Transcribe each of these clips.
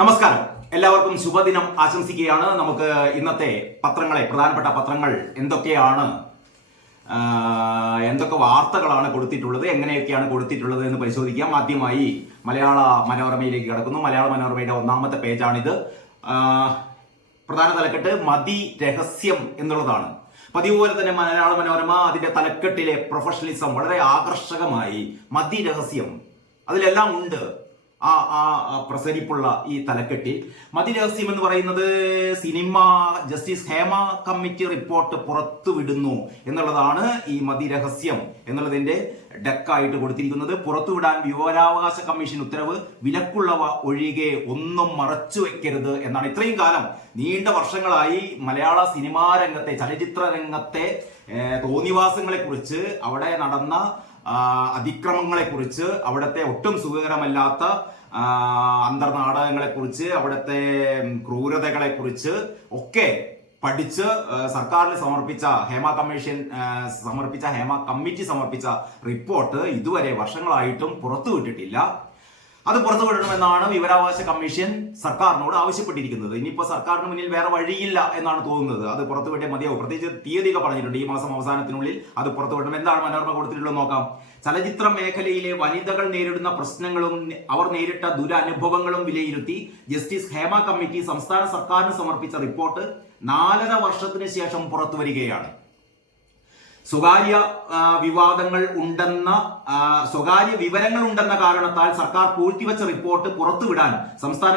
നമസ്കാരം, എല്ലാവർക്കും ശുഭദിനം ആശംസിക്കുകയാണ്. നമുക്ക് ഇന്നത്തെ പത്രങ്ങളെ, പ്രധാനപ്പെട്ട പത്രങ്ങൾ എന്തൊക്കെ വാർത്തകളാണ് കൊടുത്തിട്ടുള്ളത്, എങ്ങനെയൊക്കെയാണ് കൊടുത്തിട്ടുള്ളത് എന്ന് പരിശോധിക്കാം. ആദ്യമായി മലയാള മനോരമയിലേക്ക് കടക്കുന്നു. മലയാള മനോരമയുടെ ഒന്നാമത്തെ പേജാണിത്. പ്രധാന തലക്കെട്ട് മതി രഹസ്യം എന്നുള്ളതാണ്. പതിവ് പോലെ തന്നെ മലയാള മനോരമ അതിന്റെ തലക്കെട്ടിലെ പ്രൊഫഷണലിസം വളരെ ആകർഷകമായി മതി രഹസ്യം അതിലെല്ലാം ഉണ്ട്. പ്രസരിപ്പുള്ള ഈ തലക്കെട്ടിൽ മതി രഹസ്യം എന്ന് പറയുന്നത് cinema justice Hema committee report പുറത്തുവിടുന്നു എന്നുള്ളതാണ്. ഈ മതി രഹസ്യം എന്നുള്ളതിന്റെ ഡെക്കായിട്ട് കൊടുത്തിരിക്കുന്നത്. പുറത്തുവിടാൻ വിവരാവകാശ കമ്മീഷൻ ഉത്തരവ്, വിലക്കുള്ളവ ഒഴികെ ഒന്നും മറച്ചു വെക്കരുത് എന്നാണ്. ഇത്രയും കാലം നീണ്ട വർഷങ്ങളായി മലയാള സിനിമാ രംഗത്തെ, ചലച്ചിത്ര രംഗത്തെ തോന്നിവാസങ്ങളെ കുറിച്ച്, അവിടെ നടന്ന അതിക്രമങ്ങളെക്കുറിച്ച്, അവിടുത്തെ ഒട്ടും സുഖകരമല്ലാത്ത അന്തർനാടകങ്ങളെക്കുറിച്ച്, അവിടുത്തെ ക്രൂരതകളെക്കുറിച്ച് ഒക്കെ പഠിച്ച് സർക്കാരിന് സമർപ്പിച്ച ഹേമ കമ്മിറ്റി സമർപ്പിച്ച റിപ്പോർട്ട് ഇതുവരെ വർഷങ്ങളായിട്ടും പുറത്തുവിട്ടിട്ടില്ല. അത് പുറത്തുവിടണമെന്നാണ് വിവരാവകാശ കമ്മീഷൻ സർക്കാരിനോട് ആവശ്യപ്പെട്ടിരിക്കുന്നത്. ഇനിയിപ്പോൾ സർക്കാരിന് മുന്നിൽ വേറെ വഴിയില്ല എന്നാണ് തോന്നുന്നത്. അത് പുറത്തുവിട്ടേ മതിയാവും. പ്രത്യേകിച്ച് തീയതിയൊക്കെ പറഞ്ഞിട്ടുണ്ട്, ഈ മാസം അവസാനത്തിനുള്ളിൽ അത് പുറത്തുവിടണം. എന്താണ് മനോരമ കൊടുത്തിട്ടുള്ളത് നോക്കാം. ചലച്ചിത്ര മേഖലയിലെ വനിതകൾ നേരിടുന്ന പ്രശ്നങ്ങളും അവർ നേരിട്ട ദുരനുഭവങ്ങളും വിലയിരുത്തി ജസ്റ്റിസ് ഹേമ കമ്മിറ്റി സംസ്ഥാന സർക്കാരിന് സമർപ്പിച്ച റിപ്പോർട്ട് 4.5 വർഷത്തിന് ശേഷം പുറത്തുവരികയാണ്. സ്വകാര്യ വിവരങ്ങൾ ഉണ്ടെന്ന കാരണത്താൽ സർക്കാർ പൂഴ്ത്തിവെച്ച റിപ്പോർട്ട് പുറത്തുവിടാൻ സംസ്ഥാന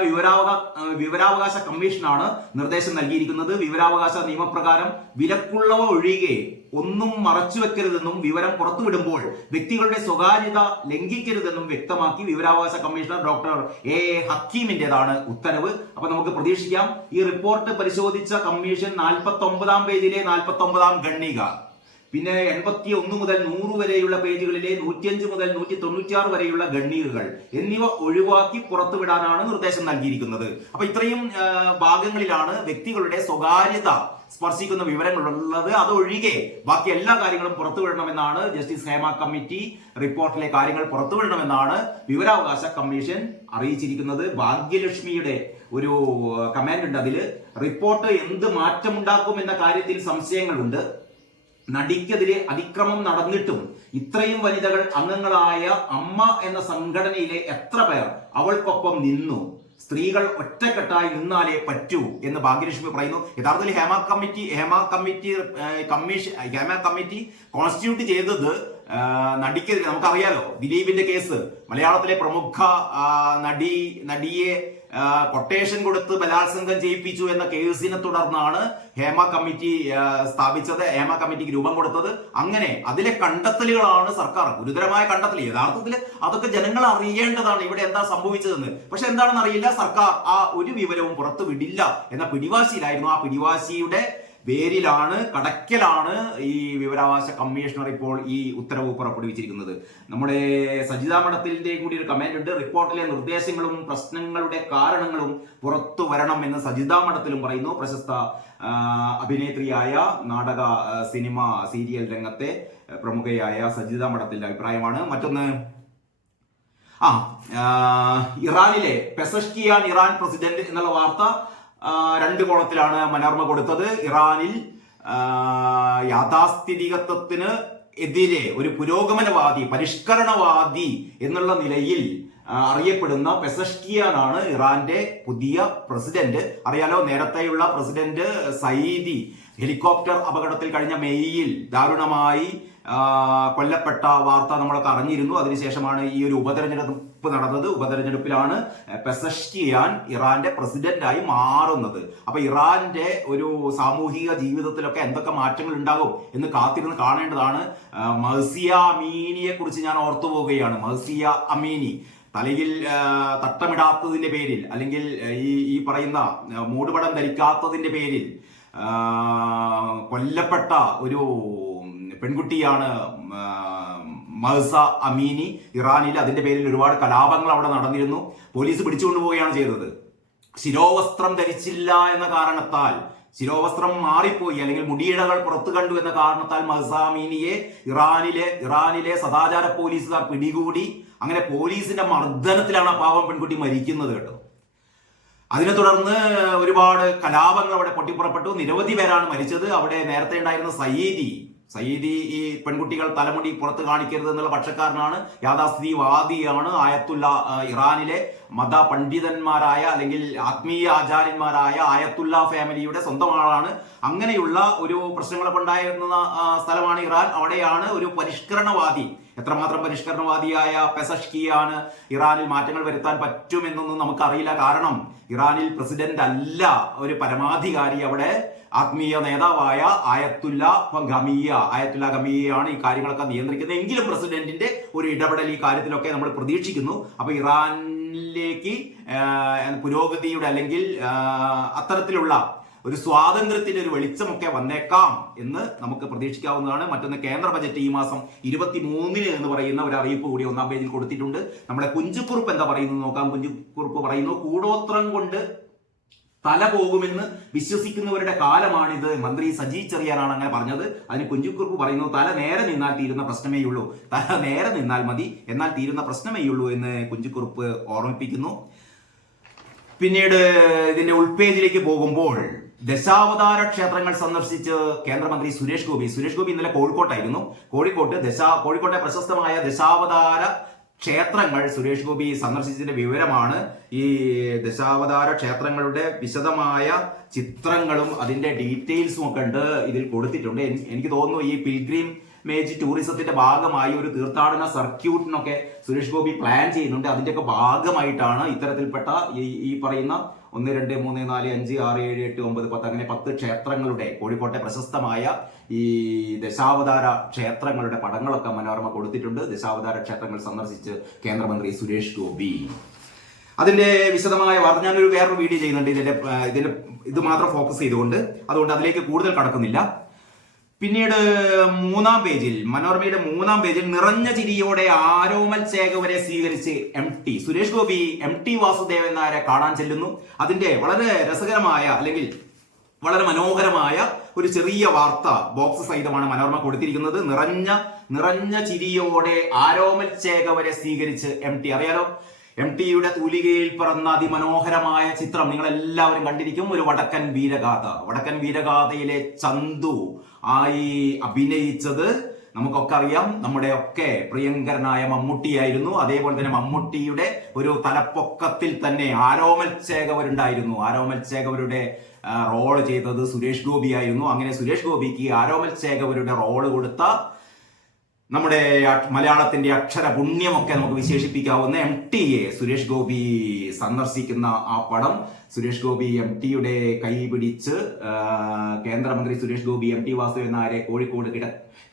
വിവരാവകാശ കമ്മീഷനാണ് നിർദ്ദേശം നൽകിയിരിക്കുന്നത്. വിവരാവകാശ നിയമപ്രകാരം വിലക്കുള്ളവ ഒഴികെ ഒന്നും മറച്ചുവെക്കരുതെന്നും വിവരം പുറത്തുവിടുമ്പോൾ വ്യക്തികളുടെ സ്വകാര്യത ലംഘിക്കരുതെന്നും വ്യക്തമാക്കി വിവരാവകാശ കമ്മീഷണർ ഡോക്ടർ എ ഹക്കീമിന്റേതാണ് ഉത്തരവ്. അപ്പൊ നമുക്ക് പ്രതീക്ഷിക്കാം, ഈ റിപ്പോർട്ട് പരിശോധിച്ച കമ്മീഷൻ 49-ാം പേജിലെ 49-ാം ഖണ്ഡിക, പിന്നെ 81 മുതൽ 100 വരെയുള്ള പേജുകളിലെ 105 മുതൽ 196 വരെയുള്ള ഖണ്ഡികകൾ എന്നിവ ഒഴിവാക്കി പുറത്തുവിടാനാണ് നിർദ്ദേശം നൽകിയിരിക്കുന്നത്. അപ്പൊ ഇത്രയും ഭാഗങ്ങളിലാണ് വ്യക്തികളുടെ സ്വകാര്യത സ്പർശിക്കുന്ന വിവരങ്ങളുള്ളത്. അതൊഴികെ ബാക്കി എല്ലാ കാര്യങ്ങളും പുറത്തുവിടണമെന്നാണ് ജസ്റ്റിസ് ഹേമ കമ്മിറ്റി റിപ്പോർട്ടിലെ കാര്യങ്ങൾ പുറത്തുവിടണമെന്നാണ് വിവരാവകാശ കമ്മീഷൻ അറിയിച്ചിരിക്കുന്നത്. ഭാഗ്യലക്ഷ്മിയുടെ ഒരു കമന്റ് ഉണ്ട്. അതില് റിപ്പോർട്ട് എന്ത് മാറ്റമുണ്ടാക്കും എന്ന കാര്യത്തിൽ സംശയങ്ങളുണ്ട്. നടിക്കെതിരെ അതിക്രമം നടന്നിട്ടും ഇത്രയും വനിതകൾ അംഗങ്ങളായ അമ്മ എന്ന സംഘടനയിലെ എത്ര പേർ അവൾക്കൊപ്പം നിന്നു? സ്ത്രീകൾ ഒറ്റക്കെട്ടായി നിന്നാലേ പറ്റൂ എന്ന് ഭാഗ്യലക്ഷ്മി പറയുന്നു. യഥാർത്ഥത്തിൽ ഹേമ കമ്മിറ്റി കോൺസ്റ്റിറ്റ്യൂട്ട് ചെയ്തത് നടിക്കെതിരെ, നമുക്കറിയാലോ ദിലീപിന്റെ കേസ്, മലയാളത്തിലെ പ്രമുഖ നടിയെ കൊട്ടേഷൻ കൊടുത്ത് ബലാത്സംഗം ചെയ്യിപ്പിച്ചു എന്ന കേസിനെ തുടർന്നാണ് ഹേമ കമ്മിറ്റി സ്ഥാപിച്ചത്, ഹേമ കമ്മിറ്റിക്ക് രൂപം കൊടുത്തത്. അങ്ങനെ അതിലെ കണ്ടെത്തലുകളാണ് സർക്കാർ, ഗുരുതരമായ കണ്ടെത്തൽ. യഥാർത്ഥത്തിൽ അതൊക്കെ ജനങ്ങൾ അറിയേണ്ടതാണ്, ഇവിടെ എന്താ സംഭവിച്ചതെന്ന്. പക്ഷെ എന്താണെന്ന് അറിയില്ല, സർക്കാർ ആ ഒരു വിവരവും പുറത്തു വിടില്ല എന്ന പിടിവാശിയിലായിരുന്നു. ആ പിടിവാശിയുടെ പേരിലാണ്, കടക്കലാണ് ഈ വിവരാവകാശ കമ്മീഷണർ ഇപ്പോൾ ഈ ഉത്തരവ് പുറപ്പെടുവിച്ചിരിക്കുന്നത്. നമ്മുടെ സജിതാ മഠത്തിന്റെ കൂടി ഒരു കമന്റ് ഉണ്ട്. റിപ്പോർട്ടിലെ നിർദ്ദേശങ്ങളും പ്രശ്നങ്ങളുടെ കാരണങ്ങളും പുറത്തു വരണം എന്ന് സജിതാ മഠത്തിലും പറയുന്നു. പ്രശസ്ത അഭിനേത്രിയായ നാടക, സിനിമ, സീരിയൽ രംഗത്തെ പ്രമുഖയായ സജിതാ മഠത്തിന്റെ അഭിപ്രായമാണ്. മറ്റൊന്ന്, ഇറാനിലെ പെസഷ്കിയാൻ ഇറാൻ പ്രസിഡന്റ് എന്നുള്ള വാർത്ത 2 കോണത്തിലാണ് മനോരമ കൊടുത്തത്. ഇറാനിൽ യാഥാസ്ഥിതികത്വത്തിന് എതിരെ ഒരു പുരോഗമനവാദി, പരിഷ്കരണവാദി എന്നുള്ള നിലയിൽ അറിയപ്പെടുന്ന പെസഷ്കിയാനാണ് ഇറാന്റെ പുതിയ പ്രസിഡന്റ്. അറിയാലോ, നേരത്തെയുള്ള പ്രസിഡന്റ് സയ്യിദി ഹെലികോപ്റ്റർ അപകടത്തിൽ കഴിഞ്ഞ മെയ്യിൽ ദാരുണമായി കൊല്ലപ്പെട്ട വാർത്ത നമ്മളൊക്കെ അറിഞ്ഞിരുന്നു. അതിനുശേഷമാണ് ഈ ഒരു ഉപതെരഞ്ഞെടുപ്പ് നടന്നത്. ഉപതെരഞ്ഞെടുപ്പിലാണ് പെസഷ്കിയാൻ ഇറാന്റെ പ്രസിഡന്റായി മാറുന്നത്. അപ്പൊ ഇറാന്റെ ഒരു സാമൂഹിക ജീവിതത്തിലൊക്കെ എന്തൊക്കെ മാറ്റങ്ങൾ ഉണ്ടാകും എന്ന് കാത്തിരുന്ന് കാണേണ്ടതാണ്. മഹ്സിയ അമീനിയെ കുറിച്ച് ഞാൻ ഓർത്തു പോവുകയാണ്. മഹ്സിയ അമീനി തലയിൽ തട്ടമിടാത്തതിന്റെ പേരിൽ, അല്ലെങ്കിൽ ഈ പറയുന്ന മൂടുപടം ധരിക്കാത്തതിന്റെ പേരിൽ കൊല്ലപ്പെട്ട ഒരു പെൺകുട്ടിയാണ് മഹ്സ അമീനി ഇറാനിൽ. അതിന്റെ പേരിൽ ഒരുപാട് കലാപങ്ങൾ അവിടെ നടന്നിരുന്നു. പോലീസ് പിടിച്ചുകൊണ്ടുപോവുകയാണ് ചെയ്തത്. ശിരോവസ്ത്രം ധരിച്ചില്ല എന്ന കാരണത്താൽ, ശിരോവസ്ത്രം മാറിപ്പോയി അല്ലെങ്കിൽ മുടിയിഴകൾ പുറത്തു കണ്ടു എന്ന കാരണത്താൽ മഹ്സ അമീനിയെ ഇറാനിലെ സദാചാര പോലീസുകാർ പിടികൂടി. അങ്ങനെ പോലീസിന്റെ മർദ്ദനത്തിലാണ് ആ പാവം പെൺകുട്ടി മരിക്കുന്നത് കേട്ടോ. അതിനെ തുടർന്ന് ഒരുപാട് കലാപങ്ങൾ അവിടെ പൊട്ടിപ്പുറപ്പെട്ടു. നിരവധി പേരാണ് മരിച്ചത്. അവിടെ നേരത്തെ ഉണ്ടായിരുന്ന സയ്യിദി ഈ പെൺകുട്ടികൾ തലമുടി പുറത്ത് കാണിക്കരുത് എന്നുള്ള പക്ഷക്കാരനാണ്, യാഥാസ്ഥിതിവാദിയാണ്. ആയത്തുള്ള ഇറാനിലെ മത പണ്ഡിതന്മാരായ അല്ലെങ്കിൽ ആത്മീയ ആചാര്യന്മാരായ ആയത്തുള്ള ഫാമിലിയുടെ സ്വന്തം ആളാണ്. അങ്ങനെയുള്ള ഒരു പ്രശ്നങ്ങളൊക്കെ ഉണ്ടായിരുന്ന സ്ഥലമാണ് ഇറാൻ. അവിടെയാണ് ഒരു പരിഷ്കരണവാദി, എത്രമാത്രം പരിഷ്കരണവാദിയായ പെസഷ്കിയാണ് ഇറാനിൽ മാറ്റങ്ങൾ വരുത്താൻ പറ്റുമെന്നൊന്നും നമുക്കറിയില്ല. കാരണം ഇറാനിൽ പ്രസിഡന്റ് അല്ല ഒരു പരമാധികാരി, അവിടെ ആത്മീയ നേതാവായ ആയത്തുല്ല ഗമിയാണ് ഈ കാര്യങ്ങളൊക്കെ നിയന്ത്രിക്കുന്നത്. എങ്കിലും പ്രസിഡന്റിന്റെ ഒരു ഇടപെടൽ ഈ കാര്യത്തിലൊക്കെ നമ്മൾ പ്രതീക്ഷിക്കുന്നു. അപ്പൊ ഇറാനിലേക്ക് പുരോഗതിയുടെ അല്ലെങ്കിൽ അത്തരത്തിലുള്ള ഒരു സ്വാതന്ത്ര്യത്തിന്റെ ഒരു വെളിച്ചമൊക്കെ വന്നേക്കാം എന്ന് നമുക്ക് പ്രതീക്ഷിക്കാവുന്നതാണ്. മറ്റൊന്ന്, കേന്ദ്ര ബജറ്റ് ഈ മാസം 23 എന്ന് പറയുന്ന ഒരു അറിയിപ്പ് കൂടി 1-ാം പേജിൽ കൊടുത്തിട്ടുണ്ട്. നമ്മുടെ കുഞ്ചുകുറുപ്പ് എന്താ പറയുന്നത് നോക്കാം. കുഞ്ചുകുറുപ്പ് പറയുന്നു, കൂടോത്രം കൊണ്ട് തല പോകുമെന്ന് വിശ്വസിക്കുന്നവരുടെ കാലമാണിത്. മന്ത്രി സജി ചെറിയാനാണ് അങ്ങനെ പറഞ്ഞത്. അതിന് കുഞ്ചുകുറുപ്പ് പറയുന്നു, തല നേരെ നിന്നാൽ തീരുന്ന പ്രശ്നമേ ഉള്ളൂ, തല നേരെ നിന്നാൽ മതി, എന്നാൽ തീരുന്ന പ്രശ്നമേ ഉള്ളൂ എന്ന് കുഞ്ചുകുറുപ്പ് ഓർമ്മിപ്പിക്കുന്നു. പിന്നീട് ഇതിന്റെ ഉൾപേജിലേക്ക് പോകുമ്പോൾ ദശാവതാര ക്ഷേത്രങ്ങൾ സന്ദർശിച്ച് കേന്ദ്രമന്ത്രി സുരേഷ് ഗോപി ഇന്നലെ കോഴിക്കോട്ടായിരുന്നു. കോഴിക്കോട്ടെ പ്രശസ്തമായ ദശാവതാര ക്ഷേത്രങ്ങൾ സുരേഷ് ഗോപി സന്ദർശിച്ചതിന്റെ വിവരമാണ്. ഈ ദശാവതാര ക്ഷേത്രങ്ങളുടെ വിശദമായ ചിത്രങ്ങളും അതിന്റെ ഡീറ്റെയിൽസും ഒക്കെ ഉണ്ട് ഇതിൽ കൊടുത്തിട്ടുണ്ട്. എനിക്ക് തോന്നുന്നു ഈ പിൽഗ്രിമേജ് ടൂറിസത്തിന്റെ ഭാഗമായി ഒരു തീർത്ഥാടന സർക്യൂട്ടിനൊക്കെ സുരേഷ് ഗോപി പ്ലാൻ ചെയ്യുന്നുണ്ട്. അതിന്റെയൊക്കെ ഭാഗമായിട്ടാണ് ഇത്തരത്തിൽപ്പെട്ട ഈ പറയുന്ന 1, 2, 3, 4, 5, 6, 7, 8, 9, 10 അങ്ങനെ 10 ക്ഷേത്രങ്ങളുടെ, കോഴിക്കോട്ടെ പ്രശസ്തമായ ഈ ദശാവതാര ക്ഷേത്രങ്ങളുടെ പടങ്ങളൊക്കെ മനോരമ കൊടുത്തിട്ടുണ്ട്. ദശാവതാര ക്ഷേത്രങ്ങൾ സന്ദർശിച്ച് കേന്ദ്രമന്ത്രി സുരേഷ് ഗോപി. അതിന്റെ വിശദമായ വാർത്ത ഞാനൊരു വേറൊരു വീഡിയോ ചെയ്യുന്നുണ്ട് ഇത് മാത്രം ഫോക്കസ് ചെയ്തുകൊണ്ട്, അതുകൊണ്ട് അതിലേക്ക് കൂടുതൽ കടക്കുന്നില്ല. പിന്നീട് 3-ാം പേജിൽ, മനോരമയുടെ 3-ാം പേജിൽ നിറഞ്ഞ ചിരിയോടെ ആരോമൽ ചേകവരെ സ്വീകരിച്ച് MT സുരേഷ് ഗോപി MT വാസുദേവൻ നായരെ കാണാൻ ചെല്ലുന്നു. അതിന്റെ വളരെ രസകരമായ അല്ലെങ്കിൽ വളരെ മനോഹരമായ ഒരു ചെറിയ വാർത്ത ബോക്സ് സഹിതമാണ് മനോരമ കൊടുത്തിരിക്കുന്നത്. നിറഞ്ഞ ചിരിയോടെ ആരോമൽ ചേകവരെ സ്വീകരിച്ച് MT. അറിയാലോ, MTയുടെ തൂലികയിൽ പിറന്ന അതിമനോഹരമായ ചിത്രം നിങ്ങൾ എല്ലാവരും കണ്ടിരിക്കും. ഒരു വടക്കൻ വീരഗാഥയിലെ ചന്തു ആയി അഭിനയിച്ചത് നമുക്കൊക്കെ അറിയാം, നമ്മുടെ ഒക്കെ പ്രിയങ്കരനായ മമ്മൂട്ടിയായിരുന്നു. അതേപോലെ തന്നെ മമ്മൂട്ടിയുടെ ഒരു തലപ്പൊക്കത്തിൽ തന്നെ ആരോമൽ ചേകവരുണ്ടായിരുന്നു. ആരോമൽ ചേകവരുടെ റോള് ചെയ്തത് സുരേഷ് ഗോപി ആയിരുന്നു. അങ്ങനെ സുരേഷ് ഗോപിക്ക് ആരോമൽ ചേകവരുടെ റോള് കൊടുത്ത നമ്മുടെ മലയാളത്തിന്റെ അക്ഷര പുണ്യമൊക്കെ നമുക്ക് വിശേഷിപ്പിക്കാവുന്ന MTയെ സുരേഷ് ഗോപി സന്ദർശിക്കുന്ന ആ പടം, സുരേഷ് ഗോപി MTയുടെ കൈ പിടിച്ച് കേന്ദ്രമന്ത്രി സുരേഷ് ഗോപി MT വാസുദേവൻ നായരെ കോഴിക്കോട്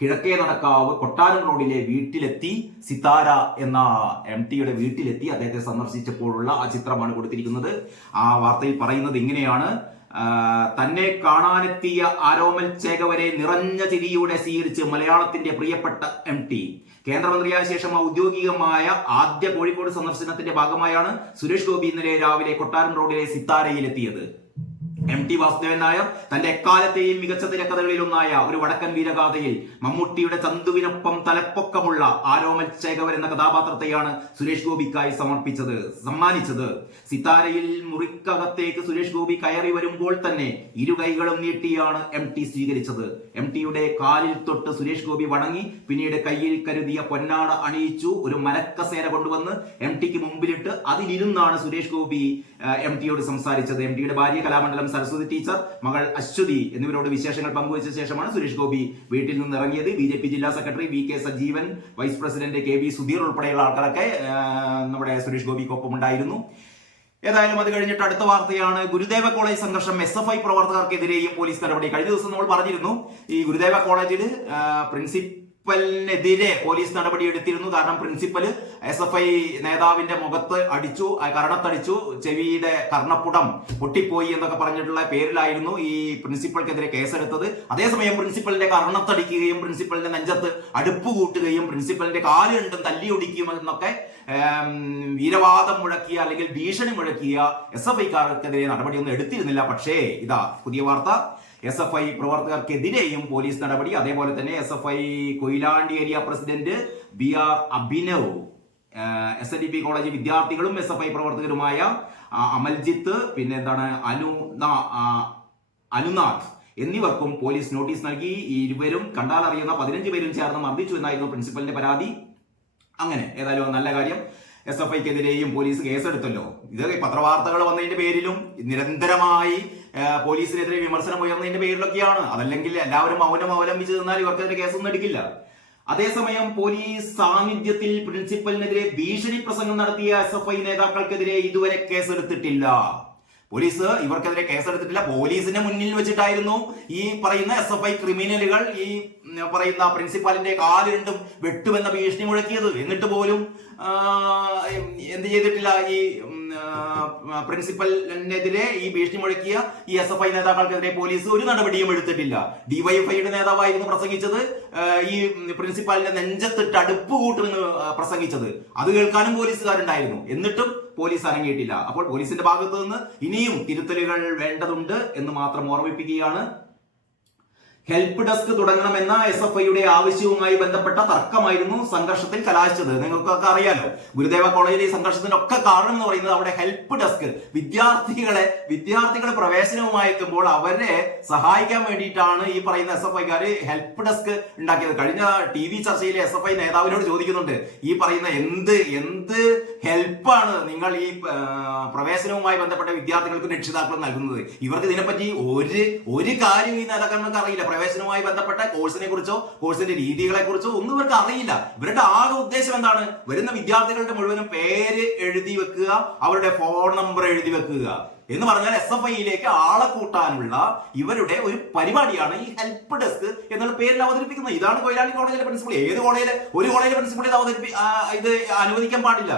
കിഴക്കേ നടക്കാവ് കൊട്ടാരം റോഡിലെ വീട്ടിലെത്തി, സിതാര എന്ന MTയുടെ വീട്ടിലെത്തി അദ്ദേഹത്തെ സന്ദർശിച്ചപ്പോഴുള്ള ആ ചിത്രമാണ് കൊടുത്തിരിക്കുന്നത്. ആ വാർത്തയിൽ പറയുന്നത് ഇങ്ങനെയാണ്: തന്നെ കാണാനെത്തിയ ആരോമൽ ചേകവരെ നിറഞ്ഞ ചിരിയോടെ സ്വീകരിച്ച് മലയാളത്തിന്റെ പ്രിയപ്പെട്ട MT. കേന്ദ്രമന്ത്രിയായ ശേഷം ഔദ്യോഗികമായ ആദ്യ കോഴിക്കോട് സന്ദർശനത്തിന്റെ ഭാഗമായാണ് സുരേഷ് ഗോപി ഇന്നലെ രാവിലെ കൊട്ടാരം റോഡിലെ സിത്താരയിലെത്തിയത്. MT വാസുദേവൻ നായർ തന്റെ എക്കാലത്തെയും മികച്ച തിരക്കഥകളിൽ ഒന്നായ ഒരു വടക്കൻ വീരഗാഥയിൽ മമ്മൂട്ടിയുടെ ചന്തുവിനൊപ്പം തലപ്പൊക്കമുള്ള ആരോമൽ ചേകവർ എന്ന കഥാപാത്രത്തെയാണ് സുരേഷ് ഗോപിക്കായി സമ്മാനിച്ചത്. സിത്താരയിൽ മുറിക്കകത്തേക്ക് സുരേഷ് ഗോപി കയറി വരുമ്പോൾ തന്നെ ഇരുകൈകളും നീട്ടിയാണ് MT സ്വീകരിച്ചത്. MTയുടെ കാലിൽ തൊട്ട് സുരേഷ് ഗോപി വണങ്ങി. പിന്നീട് കയ്യിൽ കരുതിയ പൊന്നാട അണിയിച്ചു. ഒരു മരക്കസേര കൊണ്ടുവന്ന് MTക്ക് മുമ്പിലിട്ട് അതിലിരുന്നാണ് സുരേഷ് ഗോപി MTയോട് സംസാരിച്ചത്. MTയുടെ ഭാര്യ കലാമണ്ഡലം സരസ്വതി ടീച്ചർ, മകൾ അശ്വതി എന്നിവരോട് വിശേഷങ്ങൾ പങ്കുവച്ച ശേഷമാണ് സുരേഷ് ഗോപി വീട്ടിൽ നിന്ന് ഇറങ്ങിയത്. BJP ജില്ലാ secretary VK Sajeevan, vice president KB Sudheer ഉൾപ്പെടെയുള്ള ആൾക്കാരൊക്കെ നമ്മുടെ സുരേഷ് ഗോപിക്കൊപ്പം ഉണ്ടായിരുന്നു. ഏതായാലും അത് കഴിഞ്ഞിട്ട് അടുത്ത വാർത്തയാണ്. ഗുരുദേവ കോളേജ് സംഘർഷം, SFI പ്രവർത്തകർക്കെതിരെയും പോലീസ് നടപടി. കഴിഞ്ഞ ദിവസം നമ്മൾ പറഞ്ഞിരുന്നു ഈ ഗുരുദേവ കോളേജിൽ പ്രിൻസിപ്പലിനെതിരെ പോലീസ് നടപടി എടുത്തിരുന്നു. കാരണം പ്രിൻസിപ്പല് SFI നേതാവിന്റെ മുഖത്ത് അടിച്ചു, കർണത്തടിച്ചു, ചെവിയുടെ കർണപ്പുടം പൊട്ടിപ്പോയി എന്നൊക്കെ പറഞ്ഞിട്ടുള്ള പേരിലായിരുന്നു ഈ പ്രിൻസിപ്പൽക്കെതിരെ കേസെടുത്തത്. അതേസമയം പ്രിൻസിപ്പലിന്റെ കർണത്തടിക്കുകയും പ്രിൻസിപ്പലിന്റെ നെഞ്ചത്ത് അടുപ്പ് കൂട്ടുകയും പ്രിൻസിപ്പലിന്റെ കാല് രണ്ടും തല്ലിയൊടിക്കുകയും എന്നൊക്കെ വീരവാദം മുഴക്കിയ അല്ലെങ്കിൽ ഭീഷണി മുഴക്കിയ SFIക്കാർക്കെതിരെ നടപടിയൊന്നും എടുത്തിരുന്നില്ല. പക്ഷേ ഇതാ പുതിയ വാർത്ത: SFI പ്രവർത്തകർക്കെതിരെയും പോലീസ് നടപടി. അതേപോലെ തന്നെ SFI Koyilandy area president BR Abhinav, SNDP college വിദ്യാർത്ഥികളും SFI പ്രവർത്തകരുമായ അമൽജിത്ത്, പിന്നെ എന്താണ് അനുനാഥ് എന്നിവർക്കും പോലീസ് നോട്ടീസ് നൽകി. ഇരുവരും കണ്ടാൽ അറിയുന്ന 15 പേരും ചേർന്ന് മർദ്ദിച്ചു എന്നായിരുന്നു പ്രിൻസിപ്പലിന്റെ പരാതി. അങ്ങനെ ഏതായാലും നല്ല കാര്യം, SFIക്കെതിരെയും പോലീസ് കേസെടുത്തല്ലോ. ഇത് പത്രവാർത്തകൾ വന്നതിന്റെ പേരിലും നിരന്തരമായി പോലീസിനെതിരെ വിമർശനം ഉയർന്നതിന്റെ പേരിലൊക്കെയാണ്. അതല്ലെങ്കിൽ എല്ലാവരും മൗനം അവലംബിച്ചു നിന്നാൽ ഇവർക്കെതിരെ കേസൊന്നും എടുക്കില്ല. അതേസമയം പോലീസ് സാന്നിധ്യത്തിൽ പ്രിൻസിപ്പലിനെതിരെ ഭീഷണി പ്രസംഗം നടത്തിയ SFI നേതാക്കൾക്കെതിരെ ഇതുവരെ കേസെടുത്തിട്ടില്ല. പോലീസ് ഇവർക്കെതിരെ കേസെടുത്തിട്ടില്ല. പോലീസിന്റെ മുന്നിൽ വെച്ചിട്ടായിരുന്നു ഈ പറയുന്ന SFI ക്രിമിനലുകൾ ഈ പറയുന്ന പ്രിൻസിപ്പാലിന്റെ കാല് രണ്ടും വെട്ടുമെന്ന ഭീഷണി മുഴക്കിയത്. എന്നിട്ട് പോലും എന്ത് ചെയ്തിട്ടില്ല, ഈ പ്രിൻസിപ്പലിനെതിരെ ഈ ഭീഷണി മുഴക്കിയ ഈ SFI നേതാക്കൾക്കെതിരെ പോലീസ് ഒരു നടപടിയും എടുത്തിട്ടില്ല. DYFIയുടെ നേതാവായിരുന്നു പ്രസംഗിച്ചത്, ഈ പ്രിൻസിപ്പാലിന്റെ നെഞ്ചത്തിട്ട് അടുപ്പ് കൂട്ടുമെന്ന് പ്രസംഗിച്ചത്. അത് കേൾക്കാനും പോലീസുകാരുണ്ടായിരുന്നു. എന്നിട്ടും പോലീസ് അനങ്ങിയിട്ടില്ല. അപ്പോൾ പോലീസിന്റെ ഭാഗത്തു നിന്ന് ഇനിയും തിരുത്തലുകൾ വേണ്ടതുണ്ട് എന്ന് മാത്രം ഓർമ്മിപ്പിക്കുകയാണ്. ഹെൽപ്പ് ഡെസ്ക് തുടങ്ങണമെന്ന SFIയുടെ ആവശ്യവുമായി ബന്ധപ്പെട്ട തർക്കമായിരുന്നു സംഘർഷത്തിൽ കലാശിച്ചത്. നിങ്ങൾക്കൊക്കെ അറിയാലോ, ഗുരുദേവ കോളേജിലെ ഈ സംഘർഷത്തിനൊക്കെ കാരണം എന്ന് പറയുന്നത് അവിടെ ഹെൽപ്പ് ഡെസ്ക് വിദ്യാർത്ഥികൾ പ്രവേശനവുമായി എത്തുമ്പോൾ അവരെ സഹായിക്കാൻ വേണ്ടിയിട്ടാണ് ഈ പറയുന്ന SFIക്കാർ ഹെൽപ്പ് ഡെസ്ക് ഉണ്ടാക്കിയത്. കഴിഞ്ഞ TV ചർച്ചയിലെ SFI നേതാവിനോട് ചോദിക്കുന്നുണ്ട്, ഈ പറയുന്ന എന്ത് ഹെൽപ്പാണ് നിങ്ങൾ ഈ പ്രവേശനവുമായി ബന്ധപ്പെട്ട വിദ്യാർത്ഥികൾക്കും രക്ഷിതാക്കളും നൽകുന്നത്? ഇവർക്ക് ഇതിനെപ്പറ്റി ഒരു കാര്യം ഈ നേതാക്കന്മാർക്ക് അറിയില്ല. പ്രവേശനവുമായി ബന്ധപ്പെട്ട കോഴ്സിനെ കുറിച്ചോ കോഴ്സിന്റെ രീതികളെ കുറിച്ചോ ഒന്നും ഇവർക്ക് അറിയില്ല. ഇവരുടെ ആകെ ഉദ്ദേശം എന്താണ്? വരുന്ന വിദ്യാർത്ഥികളുടെ മുഴുവനും പേര് എഴുതി വെക്കുക, അവരുടെ ഫോൺ നമ്പർ എഴുതി വെക്കുക എന്ന് പറഞ്ഞാൽ SFIയിലേക്ക് ആളെ കൂട്ടാനുള്ള ഇവരുടെ ഒരു പരിപാടിയാണ് ഈ ഹെൽപ്പ് ഡെസ്ക് എന്നുള്ള പേരിൽ അവതരിപ്പിക്കുന്നത്. ഇതാണ് കൊയിലാണ്ടി കോളേജിലെ പ്രിൻസിപ്പൾ. ഒരു കോളേജിലെ പ്രിൻസിപ്പൾ ഇത് അനുവദിക്കാൻ പാടില്ല.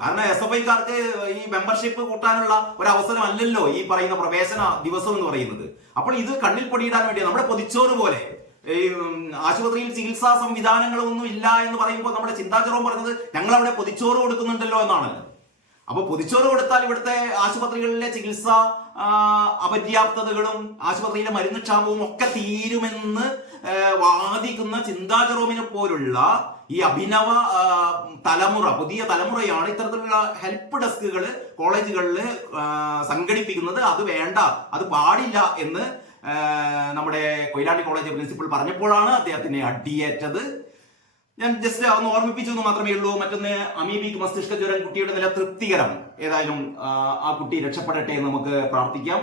കാരണം SFIക്കാർക്ക് ഈ മെമ്പർഷിപ്പ് കൂട്ടാനുള്ള ഒരു അവസരമല്ലല്ലോ ഈ പറയുന്ന പ്രവേശന ദിവസം എന്ന് പറയുന്നത്. അപ്പോൾ ഇത് കണ്ണിൽ പൊടിയിടാൻ വേണ്ടി നമ്മുടെ പൊതിച്ചോറ് പോലെ ഈ ആശുപത്രിയിൽ ചികിത്സാ സംവിധാനങ്ങളൊന്നും ഇല്ല എന്ന് പറയുമ്പോൾ നമ്മുടെ ചിന്താചരവും പറഞ്ഞത് ഞങ്ങൾ അവിടെ പൊതിച്ചോറ് കൊടുക്കുന്നുണ്ടല്ലോ എന്നാണല്ലോ. അപ്പൊ പൊതിച്ചോറ് കൊടുത്താൽ ഇവിടുത്തെ ആശുപത്രികളിലെ ചികിത്സ അപര്യാപ്തതകളും ആശുപത്രിയിലെ മരുന്ന് ക്ഷാമവും ഒക്കെ തീരുമെന്ന് വാദിക്കുന്ന ചിന്താ ജെറോമിനെ പോലുള്ള ഈ അഭിനവ പുതിയ തലമുറയാണ് ഇത്തരത്തിലുള്ള ഹെൽപ്പ് ഡെസ്കുകൾ കോളേജുകളിൽ സംഘടിപ്പിക്കുന്നത്. അത് വേണ്ട, അത് പാടില്ല എന്ന് നമ്മുടെ കൊയിലാണ്ടി കോളേജ് പ്രിൻസിപ്പൽ പറഞ്ഞപ്പോഴാണ് അദ്ദേഹത്തിന് അടിയേറ്റത്. ഞാൻ ജസ്റ്റ് ഒന്ന് ഓർമ്മിപ്പിച്ചു എന്ന് മാത്രമേ ഉള്ളൂ. മറ്റൊന്ന്, അമീബിക് മസ്തിഷ്ക ജ്വരം, കുട്ടിയുടെ നില തൃപ്തികരം. ഏതായാലും ആ കുട്ടി രക്ഷപ്പെടട്ടെ എന്ന് നമുക്ക് പ്രാർത്ഥിക്കാം.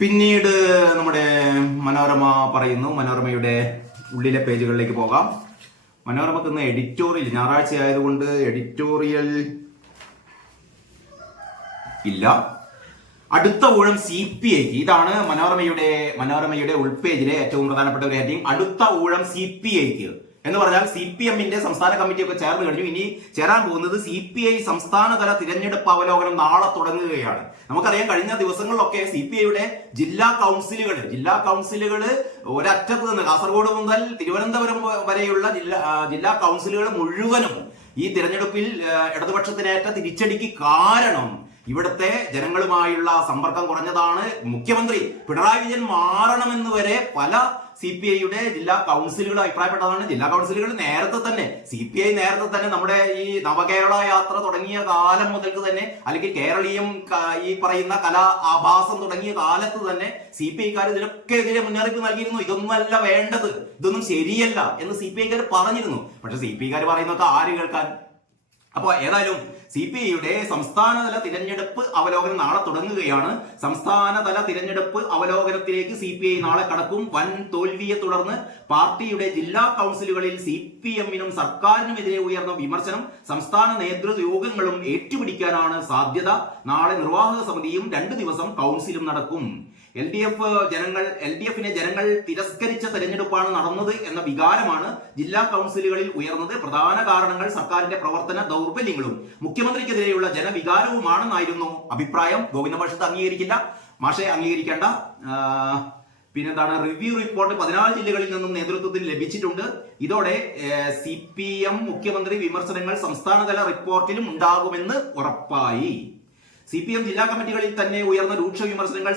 പിന്നീട് നമ്മുടെ മനോരമ പറയുന്നു. മനോരമയുടെ ഉള്ളിലെ പേജുകളിലേക്ക് പോകാം. മനോരമക്ക് ഇന്ന് എഡിറ്റോറിയൽ, ഞായറാഴ്ച ആയതുകൊണ്ട് എഡിറ്റോറിയൽ ഇല്ല. അടുത്ത ഊഴം CPIക്ക്. ഇതാണ് മനോരമയുടെ ഉൾപേജിലെ ഏറ്റവും പ്രധാനപ്പെട്ട ഒരു ഹെഡിങ്. അടുത്ത ഊഴം CPIക്ക് എന്ന് പറഞ്ഞാൽ CPMന്റെ സംസ്ഥാന കമ്മിറ്റിയൊക്കെ ചേർന്ന് കഴിഞ്ഞു. ഇനി ചേരാൻ പോകുന്നത് CPI സംസ്ഥാനതല തിരഞ്ഞെടുപ്പ് അവലോകനം നാളെ തുടങ്ങുകയാണ്. നമുക്കറിയാം, കഴിഞ്ഞ ദിവസങ്ങളിലൊക്കെ CPIയുടെ ജില്ലാ കൗൺസിലുകൾ ഒരറ്റത്ത് നിന്ന് കാസർഗോഡ് മുതൽ തിരുവനന്തപുരം വരെയുള്ള ജില്ലാ കൗൺസിലുകൾ മുഴുവനും ഈ തിരഞ്ഞെടുപ്പിൽ ഇടതുപക്ഷത്തിനേറ്റ തിരിച്ചടിക്ക് കാരണം ഇവിടുത്തെ ജനങ്ങളുമായുള്ള സമ്പർക്കം കുറഞ്ഞതാണ്. മുഖ്യമന്ത്രി പിണറായി വിജയൻ മാറണമെന്ന് വരെ പല CPIയുടെ ജില്ലാ കൗൺസിലുകൾ അഭിപ്രായപ്പെട്ടതാണ്. ജില്ലാ കൗൺസിലുകൾ CPI നേരത്തെ തന്നെ നമ്മുടെ ഈ നവകേരള യാത്ര തുടങ്ങിയ കാലം മുതൽക്ക് തന്നെ, അല്ലെങ്കിൽ കേരളീയം ഈ പറയുന്ന കലാ ആഭാസം തുടങ്ങിയ കാലത്ത് തന്നെ CPIക്കാർ ഇതിനൊക്കെ എതിരെ മുന്നറിയിപ്പ് നൽകിയിരുന്നു. ഇതൊന്നുമല്ല വേണ്ടത്, ഇതൊന്നും ശരിയല്ല എന്ന് CPIക്കാർ പറഞ്ഞിരുന്നു. പക്ഷെ CPIക്കാർ പറയുന്നതൊക്കെ ആര് കേൾക്കാൻ? അപ്പോൾ ഏതായാലും CPIയുടെ സംസ്ഥാനതല തിരഞ്ഞെടുപ്പ് അവലോകനം നാളെ തുടങ്ങുകയാണ്. സംസ്ഥാനതല തിരഞ്ഞെടുപ്പ് അവലോകനത്തിലേക്ക് CPI നാളെ കടക്കും. വൻ തോൽവിയെ തുടർന്ന് പാർട്ടിയുടെ ജില്ലാ കൗൺസിലുകളിൽ CPMനും സർക്കാരിനുമെതിരെ ഉയർന്ന വിമർശനം സംസ്ഥാന നേതൃയോഗങ്ങളും ഏറ്റുപിടിക്കാനാണ് സാധ്യത. നാളെ നിർവാഹക സമിതിയും 2 ദിവസം കൗൺസിലും നടക്കും. LDFിനെ ജനങ്ങൾ തിരസ്കരിച്ച തെരഞ്ഞെടുപ്പാണ് നടന്നത് എന്ന വികാരമാണ് ജില്ലാ കൗൺസിലുകളിൽ ഉയർന്നത്. പ്രധാന കാരണങ്ങൾ സർക്കാരിന്റെ പ്രവർത്തന ദൗർബല്യങ്ങളും മുഖ്യമന്ത്രിക്കെതിരെയുള്ള ജനവികാരവുമാണെന്നായിരുന്നു അഭിപ്രായം. ഗോവിന്ദ അംഗീകരിക്കില്ല, മാഷെ അംഗീകരിക്കേണ്ട. പിന്നെന്താണ്, റിവ്യൂ റിപ്പോർട്ട് 14 ജില്ലകളിൽ നിന്നും നേതൃത്വത്തിൽ ലഭിച്ചിട്ടുണ്ട്. ഇതോടെ CPM മുഖ്യമന്ത്രി വിമർശനങ്ങൾ സംസ്ഥാനതല റിപ്പോർട്ടിലും ഉണ്ടാകുമെന്ന് ഉറപ്പായി. CPM ജില്ലാ കമ്മിറ്റികളിൽ തന്നെ ഉയർന്ന രൂക്ഷ വിമർശനങ്ങൾ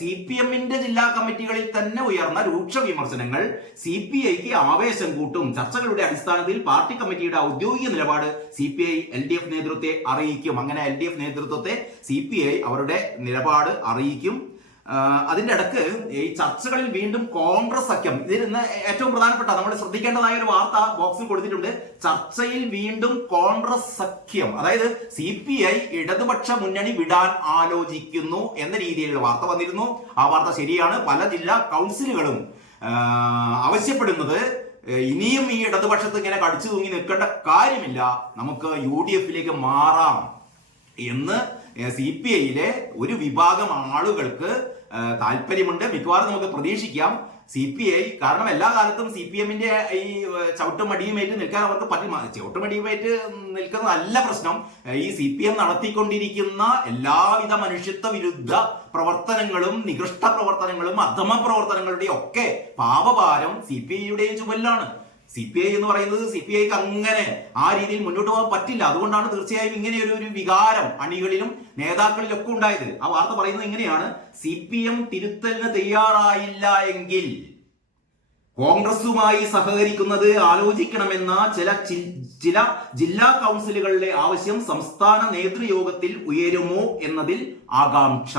CPMന്റെ ജില്ലാ കമ്മിറ്റികളിൽ തന്നെ ഉയർന്ന രൂക്ഷ വിമർശനങ്ങൾ CPIക്ക് ആവേശം കൂട്ടും. ചർച്ചകളുടെ അടിസ്ഥാനത്തിൽ പാർട്ടി കമ്മിറ്റിയുടെ ഔദ്യോഗിക നിലപാട് CPI LDF നേതൃത്വത്തെ അറിയിക്കും. അങ്ങനെ LDF നേതൃത്വത്തെ CPI അവരുടെ നിലപാട് അറിയിക്കും. അതിന്റെ ഇടക്ക് ഈ ചർച്ചകളിൽ വീണ്ടും കോൺഗ്രസ് സഖ്യം, ഇതിൽ നിന്ന് ഏറ്റവും പ്രധാനപ്പെട്ട നമ്മൾ ശ്രദ്ധിക്കേണ്ടതായ ഒരു വാർത്ത ബോക്സിൽ കൊടുത്തിട്ടുണ്ട്. ചർച്ചയിൽ വീണ്ടും കോൺഗ്രസ് സഖ്യം, അതായത് CPI ഇടതുപക്ഷ മുന്നണി വിടാൻ ആലോചിക്കുന്നു എന്ന രീതിയിലുള്ള വാർത്ത വന്നിരുന്നു. ആ വാർത്ത ശരിയാണ്. പല ജില്ലാ കൗൺസിലുകളും ആവശ്യപ്പെടുന്നത് ഇനിയും ഈ ഇടതുപക്ഷത്ത് ഇങ്ങനെ കടിച്ചു തൂങ്ങി നിൽക്കേണ്ട കാര്യമില്ല, നമുക്ക് UDFിലേക്ക് മാറാം എന്ന് CPIയിലെ ഒരു വിഭാഗം ആളുകൾക്ക് താല്പര്യമുണ്ട്. മിക്കവാറും നമുക്ക് പ്രതീക്ഷിക്കാം CPI, കാരണം എല്ലാ കാലത്തും CPMന്റെ ഈ ചവിട്ടുമടിയുമേറ്റ് നിൽക്കാൻ അവർക്ക് പറ്റും. ചവിട്ടുമടിയുമേറ്റ് നിൽക്കുന്നതല്ല പ്രശ്നം. ഈ CPM നടത്തിക്കൊണ്ടിരിക്കുന്ന എല്ലാവിധ മനുഷ്യത്വ വിരുദ്ധ പ്രവർത്തനങ്ങളും നികൃഷ്ട പ്രവർത്തനങ്ങളും അധമ പ്രവർത്തനങ്ങളുടെയും ഒക്കെ പാപഭാരം CPIയുടെയും ചുമലിലാണ്. CPI എന്ന് പറയുന്നത് CPIക്ക് അങ്ങനെ ആ രീതിയിൽ മുന്നോട്ട് പോകാൻ പറ്റില്ല. അതുകൊണ്ടാണ് തീർച്ചയായും ഇങ്ങനെ ഒരു വികാരം അണികളിലും നേതാക്കളിലൊക്കെ ഉണ്ടായത്. ആ വാർത്ത പറയുന്നത് ഇങ്ങനെയാണ്: CPM തിരുത്തലിന് തയ്യാറായില്ല എങ്കിൽ കോൺഗ്രസുമായി സഹകരിക്കുന്നത് ആലോചിക്കണമെന്ന ചില ജില്ലാ കൗൺസിലുകളുടെ ആവശ്യം സംസ്ഥാന നേതൃയോഗത്തിൽ ഉയരുമോ എന്നതിൽ ആകാംക്ഷ.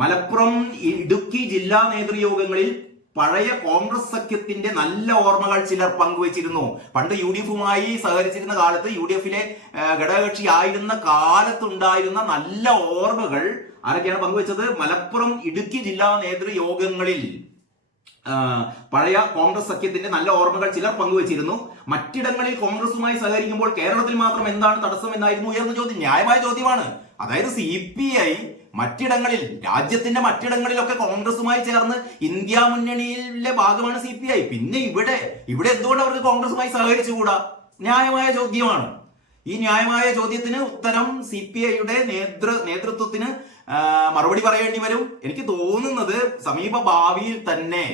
മലപ്പുറം, ഇടുക്കി ജില്ലാ നേതൃയോഗങ്ങളിൽ പഴയ കോൺഗ്രസ് സഖ്യത്തിന്റെ നല്ല ഓർമ്മകൾ ചിലർ പങ്കുവച്ചിരുന്നു. പണ്ട് UDFുമായി സഹകരിച്ചിരുന്ന കാലത്ത്, UDFിലെ ഘടകകക്ഷി ആയിരുന്ന കാലത്തുണ്ടായിരുന്ന നല്ല ഓർമ്മകൾ ആരൊക്കെയാണ് പങ്കുവച്ചത്? മലപ്പുറം, ഇടുക്കി ജില്ലാ നേതൃയോഗങ്ങളിൽ പഴയ കോൺഗ്രസ് സഖ്യത്തിന്റെ നല്ല ഓർമ്മകൾ ചിലർ പങ്കുവച്ചിരുന്നു. മറ്റിടങ്ങളിൽ കോൺഗ്രസുമായി സഹകരിക്കുമ്പോൾ കേരളത്തിൽ മാത്രം എന്താണ് തടസ്സം എന്നായിരുന്നു ഉയർന്ന ചോദ്യം. ന്യായമായ ചോദ്യമാണ്. അതായത് CPI മറ്റിടങ്ങളിൽ, രാജ്യത്തിന്റെ മറ്റിടങ്ങളിലൊക്കെ കോൺഗ്രസുമായി ചേർന്ന് ഇന്ത്യ മുന്നണിയിലെ ഭാഗമാണ് CPI. പിന്നെ ഇവിടെ എന്തുകൊണ്ട് അവർക്ക് കോൺഗ്രസുമായി സഹകരിച്ചുകൂടാ? ന്യായമായ ചോദ്യമാണ്. ഈ ന്യായമായ ചോദ്യത്തിന് ഉത്തരം CPIയുടെ നേതൃത്വത്തിന് മറുപടി പറയേണ്ടി വരും. എനിക്ക് തോന്നുന്നത് സമീപ ഭാവിയിൽ തന്നെ.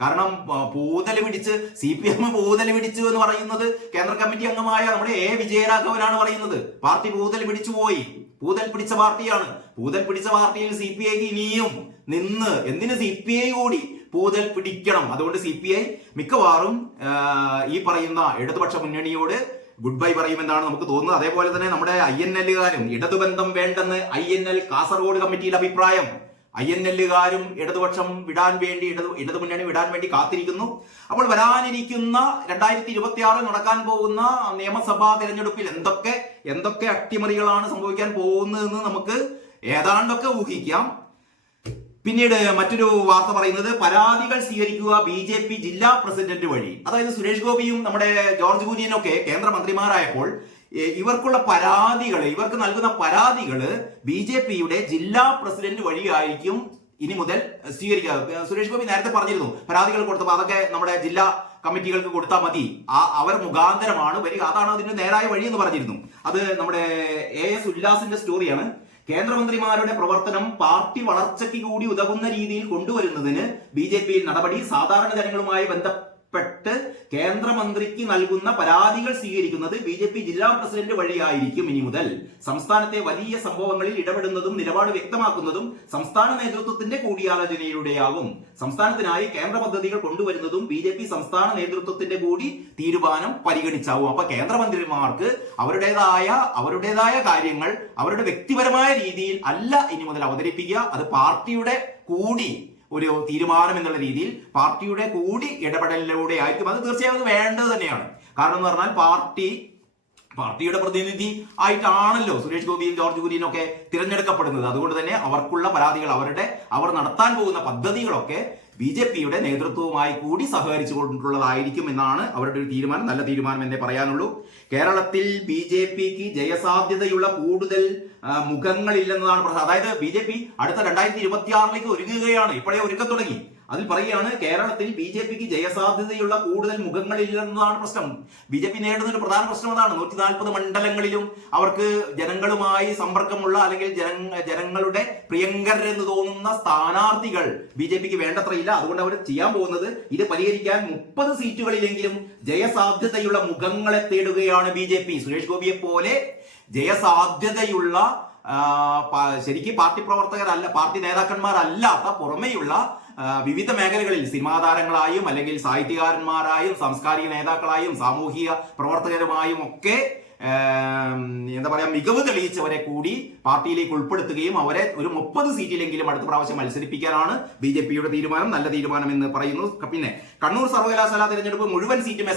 കാരണം പൂതൽ പിടിച്ച് CPM പൂതൽ പിടിച്ചു എന്ന് പറയുന്നത് കേന്ദ്ര കമ്മിറ്റി അംഗമായ നമ്മുടെ വിജയരാഘവനാണ് പറയുന്നത്. പാർട്ടി പൂതൽ പിടിച്ചു പോയി, പൂതൽ പിടിച്ച പാർട്ടിയാണ്. പൂതൽ പിടിച്ച പാർട്ടിയിൽ CPIക്ക് ഇനിയും നിന്ന് എന്തിന് CPI കൂടി പൂതൽ പിടിക്കണം. അതുകൊണ്ട് CPI മിക്കവാറും ഈ പറയുന്ന ഇടതുപക്ഷ മുന്നണിയോട് ഗുഡ് ബൈ പറയുമെന്നാണ് നമുക്ക് തോന്നുന്നത്. അതേപോലെ തന്നെ നമ്മുടെ INLകാരും ഇടതുബന്ധം വേണ്ടെന്ന് INL കാസർഗോഡ് കമ്മിറ്റിയിൽ അഭിപ്രായം. INLകാരും ഇടതുപക്ഷം വിടാൻ വേണ്ടി, ഇടതു മുന്നണി വിടാൻ വേണ്ടി കാത്തിരിക്കുന്നു. അപ്പോൾ വരാനിരിക്കുന്ന 2026 നടക്കാൻ പോകുന്ന നിയമസഭാ തിരഞ്ഞെടുപ്പിൽ എന്തൊക്കെ അട്ടിമറികളാണ് സംഭവിക്കാൻ പോകുന്നതെന്ന് നമുക്ക് ഏതാണ്ടൊക്കെ ഊഹിക്കാം. പിന്നീട് മറ്റൊരു വാർത്ത പറയുന്നത് പരാതികൾ സ്വീകരിക്കുക BJP ജില്ലാ പ്രസിഡന്റ് വഴി. അതായത് സുരേഷ് ഗോപിയും നമ്മുടെ ജോർജ് കുര്യനും ഒക്കെ കേന്ദ്രമന്ത്രിമാരായപ്പോൾ ഇവർക്ക് നൽകുന്ന പരാതികള് BJPയുടെ ജില്ലാ പ്രസിഡന്റ് വഴിയായിരിക്കും ഇനി മുതൽ സ്വീകരിക്കുക. സുരേഷ് ഗോപി നേരത്തെ പറഞ്ഞിരുന്നു പരാതികൾ കൊടുത്തപ്പോൾ അതൊക്കെ നമ്മുടെ ജില്ലാ കമ്മിറ്റികൾക്ക് കൊടുത്താൽ മതി, അവർ മുഖാന്തരമാണ് വരിക, അതാണ് അതിന്റെ നേരായ വഴി എന്ന് പറഞ്ഞിരുന്നു. അത് നമ്മുടെ AS ഉല്ലാസിന്റെ സ്റ്റോറിയാണ്. കേന്ദ്രമന്ത്രിമാരുടെ പ്രവർത്തനം പാർട്ടി വളർച്ചയ്ക്ക് കൂടി ഉതകുന്ന രീതിയിൽ കൊണ്ടുവരുന്നതിന് BJPയിൽ നടപടി. സാധാരണ ജനങ്ങളുമായി ബന്ധപ്പെട്ട് കേന്ദ്രമന്ത്രിക്ക് നൽകുന്ന പരാതികൾ സ്വീകരിക്കുന്നത് BJP ജില്ലാ പ്രസിഡന്റ് വഴിയായിരിക്കും ഇനി മുതൽ. സംസ്ഥാനത്തെ വലിയ സംഭവങ്ങളിൽ ഇടപെടുന്നതും നിലപാട് വ്യക്തമാക്കുന്നതും സംസ്ഥാന നേതൃത്വത്തിന്റെ കൂടിയാലോചനയിലൂടെയാകും. സംസ്ഥാനത്തിനായി കേന്ദ്ര പദ്ധതികൾ കൊണ്ടുവരുന്നതും BJP സംസ്ഥാന നേതൃത്വത്തിന്റെ കൂടി തീരുമാനം പരിഗണിച്ചാവും. അപ്പൊ കേന്ദ്രമന്ത്രിമാർക്ക് അവരുടേതായ കാര്യങ്ങൾ അവരുടെ വ്യക്തിപരമായ രീതിയിൽ അല്ല ഇനി മുതൽ അവതരിപ്പിക്കുക. അത് പാർട്ടിയുടെ കൂടി ഒരു തീരുമാനം എന്നുള്ള രീതിയിൽ, പാർട്ടിയുടെ കൂടി ഇടപെടലിലൂടെ ആയിരിക്കും. അത് തീർച്ചയായും അത് വേണ്ടത് തന്നെയാണ്. കാരണം എന്ന് പറഞ്ഞാൽ പാർട്ടിയുടെ പ്രതിനിധി ആയിട്ടാണല്ലോ സുരേഷ് ഗോപിയും ജോർജ് കുര്യനും ഒക്കെ തിരഞ്ഞെടുക്കപ്പെടുന്നത്. അതുകൊണ്ട് തന്നെ അവർക്കുള്ള പരാതികൾ, അവർ നടത്താൻ പോകുന്ന പദ്ധതികളൊക്കെ BJPയുടെ നേതൃത്വവുമായി കൂടി സഹകരിച്ചുകൊണ്ടുള്ളതായിരിക്കും എന്നാണ് അവരുടെ ഒരു തീരുമാനം. നല്ല തീരുമാനം എന്നേ പറയാനുള്ളൂ. കേരളത്തിൽ BJPക്ക് ജയസാധ്യതയുള്ള കൂടുതൽ മുഖങ്ങളില്ലെന്നതാണ് പ്രശ്നം. അതായത് BJP അടുത്ത 2026 ഒരുങ്ങുകയാണ്, ഇപ്പോഴേ ഒരുക്കം തുടങ്ങി. അതിൽ പറയുകയാണ് കേരളത്തിൽ BJPക്ക് ജയസാധ്യതയുള്ള കൂടുതൽ മുഖങ്ങളില്ലെന്നതാണ് പ്രശ്നം. BJP നേരിടുന്ന ഒരു പ്രധാന പ്രശ്നം അതാണ്. 140 മണ്ഡലങ്ങളിലും അവർക്ക് ജനങ്ങളുമായി സമ്പർക്കമുള്ള അല്ലെങ്കിൽ ജനങ്ങളുടെ പ്രിയങ്കരെന്ന് തോന്നുന്ന സ്ഥാനാർത്ഥികൾ BJPക്ക് വേണ്ടത്രയില്ല. അതുകൊണ്ട് അവർ ചെയ്യാൻ പോകുന്നത് ഇത് പരിഹരിക്കാൻ 30 സീറ്റുകളിലെങ്കിലും ജയസാധ്യതയുള്ള മുഖങ്ങളെ തേടുകയാണ് BJP. സുരേഷ് ഗോപിയെ പോലെ ജയസാധ്യതയുള്ള ശരിക്കും പാർട്ടി പ്രവർത്തകരല്ല, പാർട്ടി നേതാക്കന്മാരല്ലാത്ത പുറമെയുള്ള വിവിധ മേഖലകളിൽ സിനിമാ താരങ്ങളായും അല്ലെങ്കിൽ സാഹിത്യകാരന്മാരായും സാംസ്കാരിക നേതാക്കളായും സാമൂഹിക പ്രവർത്തകരുമായും ഒക്കെ എന്താ പറയാ മികവ് തെളിയിച്ചവരെ കൂടി പാർട്ടിയിലേക്ക് ഉൾപ്പെടുത്തുകയും അവരെ ഒരു 30 സീറ്റിലെങ്കിലും അടുത്ത പ്രാവശ്യം മത്സരിപ്പിക്കാനാണ് BJPയുടെ തീരുമാനം. നല്ല തീരുമാനം എന്ന് പറയുന്നു. പിന്നെ കണ്ണൂർ സർവകലാശാല തിരഞ്ഞെടുപ്പ് മുഴുവൻ സീറ്റും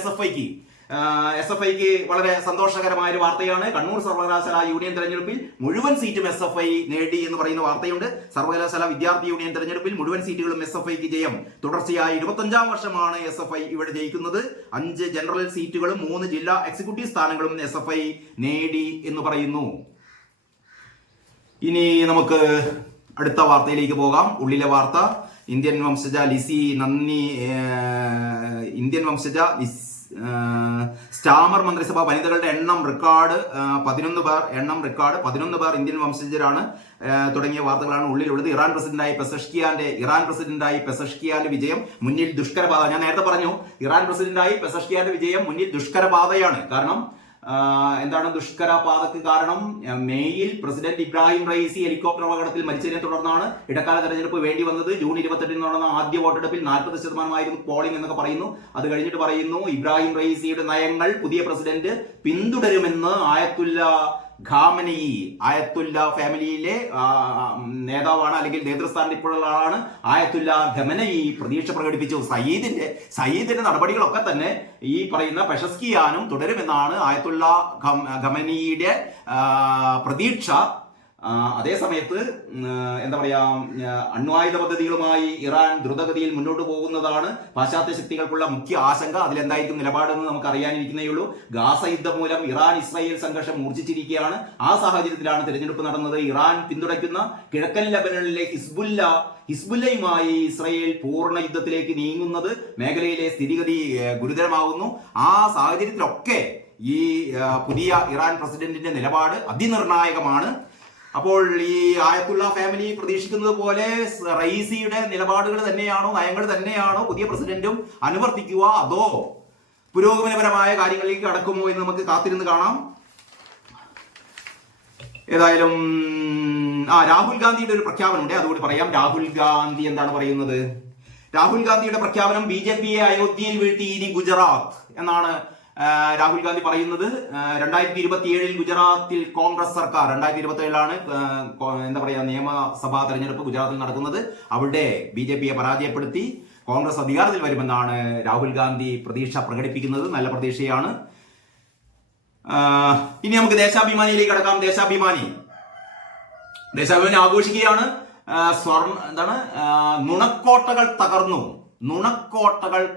SFIക്ക് വളരെ സന്തോഷകരമായ ഒരു വാർത്തയാണ്. കണ്ണൂർ സർവകലാശാല യൂണിയൻ തെരഞ്ഞെടുപ്പിൽ മുഴുവൻ സീറ്റും SFI നേടി എന്ന് പറയുന്ന വാർത്തയുണ്ട്. സർവകലാശാല വിദ്യാർത്ഥി യൂണിയൻ തെരഞ്ഞെടുപ്പിൽ മുഴുവൻ സീറ്റുകളും SFIക്ക് ജയം. തുടർച്ചയായി 25-ാം വർഷമാണ് SFI ഇവിടെ ജയിക്കുന്നത്. 5 ജനറൽ സീറ്റുകളും 3 ജില്ലാ എക്സിക്യൂട്ടീവ് സ്ഥാനങ്ങളും SFI നേടി എന്ന് പറയുന്നു. ഇനി നമുക്ക് അടുത്ത വാർത്തയിലേക്ക് പോകാം. ഉള്ളിലെ വാർത്ത. ഇന്ത്യൻ വംശജ സ്റ്റാമർ മന്ത്രിസഭ വനിതകളുടെ എണ്ണം റെക്കോർഡ് 11 പേർ ഇന്ത്യൻ വംശജരാണ് തുടങ്ങിയ വാർത്തകളാണ് ഉള്ളിലുള്ളത്. ഇറാൻ പ്രസിഡന്റായി പെസഷ്കിയാന്റെ വിജയം മുന്നിൽ ദുഷ്കരപാത. ഞാൻ നേരത്തെ പറഞ്ഞു, ഇറാൻ പ്രസിഡന്റായി പെസഷ്കിയാന്റെ വിജയം മുന്നിൽ ദുഷ്കരപാതയാണ്. കാരണം എന്താണ് ദുഷ്കരപാതക്ക് കാരണം? മേയിൽ പ്രസിഡന്റ് ഇബ്രാഹിം റയീസി ഹെലികോപ്റ്റർ അപകടത്തിൽ മരിച്ചതിനെ തുടർന്നാണ് ഇടക്കാല തെരഞ്ഞെടുപ്പ് വേണ്ടി വന്നത്. ജൂൺ 28-ന് നടന്ന ആദ്യ വോട്ടെടുപ്പിൽ 40% പോളിംഗ് എന്നൊക്കെ പറയുന്നു. അത് കഴിഞ്ഞിട്ട് പറയുന്നു ഇബ്രാഹിം റയീസിയുടെ നയങ്ങൾ പുതിയ പ്രസിഡന്റ് പിന്തുടരുമെന്ന് ആയത്തുല്ല ഫാമിലിയിലെ നേതാവാണ്, അല്ലെങ്കിൽ നേതൃസ്ഥാനത്ത് ഇപ്പോഴുള്ള ആളാണ് ആയത്തുല്ല ഖമനയി പ്രതീക്ഷ പ്രകടിപ്പിച്ചു. സയ്യിദിന്റെ നടപടികളൊക്കെ തന്നെ ഈ പറയുന്ന പെഷസ്കിയാനും തുടരുമെന്നാണ് ആയത്തുല്ല ഖമനിയുടെ പ്രതീക്ഷ. അതേസമയത്ത് എന്താ പറയാ, അണ്വായുധ പദ്ധതികളുമായി ഇറാൻ ദ്രുതഗതിയിൽ മുന്നോട്ട് പോകുന്നതാണ് പാശ്ചാത്യ ശക്തികൾക്കുള്ള മുഖ്യ ആശങ്ക. അതിലെന്തായിരിക്കും നിലപാടെന്ന് നമുക്ക് അറിയാനിരിക്കുന്നേയുള്ളൂ. ഗാസ യുദ്ധം മൂലം ഇറാൻ ഇസ്രായേൽ സംഘർഷം മൂർച്ഛിച്ചിരിക്കുകയാണ്. ആ സാഹചര്യത്തിലാണ് തിരഞ്ഞെടുപ്പ് നടന്നത്. ഇറാൻ പിന്തുണയ്ക്കുന്ന കിഴക്കൻ ലബനനിലെ ഹിസ്ബുല്ലയുമായി ഇസ്രായേൽ പൂർണ്ണ യുദ്ധത്തിലേക്ക് നീങ്ങുന്നത് മേഖലയിലെ സ്ഥിതിഗതി ഗുരുതരമാകുന്നു. ആ സാഹചര്യത്തിലൊക്കെ ഈ പുതിയ ഇറാൻ പ്രസിഡന്റിന്റെ നിലപാട് അതിനിർണായകമാണ്. അപ്പോൾ ഈ ആയത്തുള്ള ഫാമിലി പ്രതീക്ഷിക്കുന്നത് പോലെ റയീസിയുടെ നിലപാടുകൾ തന്നെയാണോ, നയങ്ങൾ തന്നെയാണോ പുതിയ പ്രസിഡന്റും അനുവർത്തിക്കുക, അതോ പുരോഗമനപരമായ കാര്യങ്ങളിലേക്ക് കടക്കുമോ എന്ന് നമുക്ക് കാത്തിരുന്ന് കാണാം. ഏതായാലും രാഹുൽ ഗാന്ധിയുടെ ഒരു പ്രഖ്യാപനമുണ്ട്, അതുകൂടി പറയാം. രാഹുൽ ഗാന്ധി എന്താണ് പറയുന്നത്? രാഹുൽ ഗാന്ധിയുടെ പ്രഖ്യാപനം BJPയെ അയോധ്യയിൽ വീഴ്ത്തി ഇനി ഗുജറാത്ത് എന്നാണ് രാഹുൽ ഗാന്ധി പറയുന്നത്. 2027 ഗുജറാത്തിൽ കോൺഗ്രസ് സർക്കാർ, 2027 എന്താ പറയാ നിയമസഭാ തെരഞ്ഞെടുപ്പ് ഗുജറാത്തിൽ നടക്കുന്നത്. അവിടെ BJPയെ പരാജയപ്പെടുത്തി കോൺഗ്രസ് അധികാരത്തിൽ വരുമെന്നാണ് രാഹുൽ ഗാന്ധി പ്രതീക്ഷ പ്രകടിപ്പിക്കുന്നത്. നല്ല പ്രതീക്ഷയാണ്. ഇനി നമുക്ക് ദേശാഭിമാനിയിലേക്ക് കടക്കാം. ദേശാഭിമാനി ആഘോഷിക്കുകയാണ്. നുണക്കോട്ടകൾ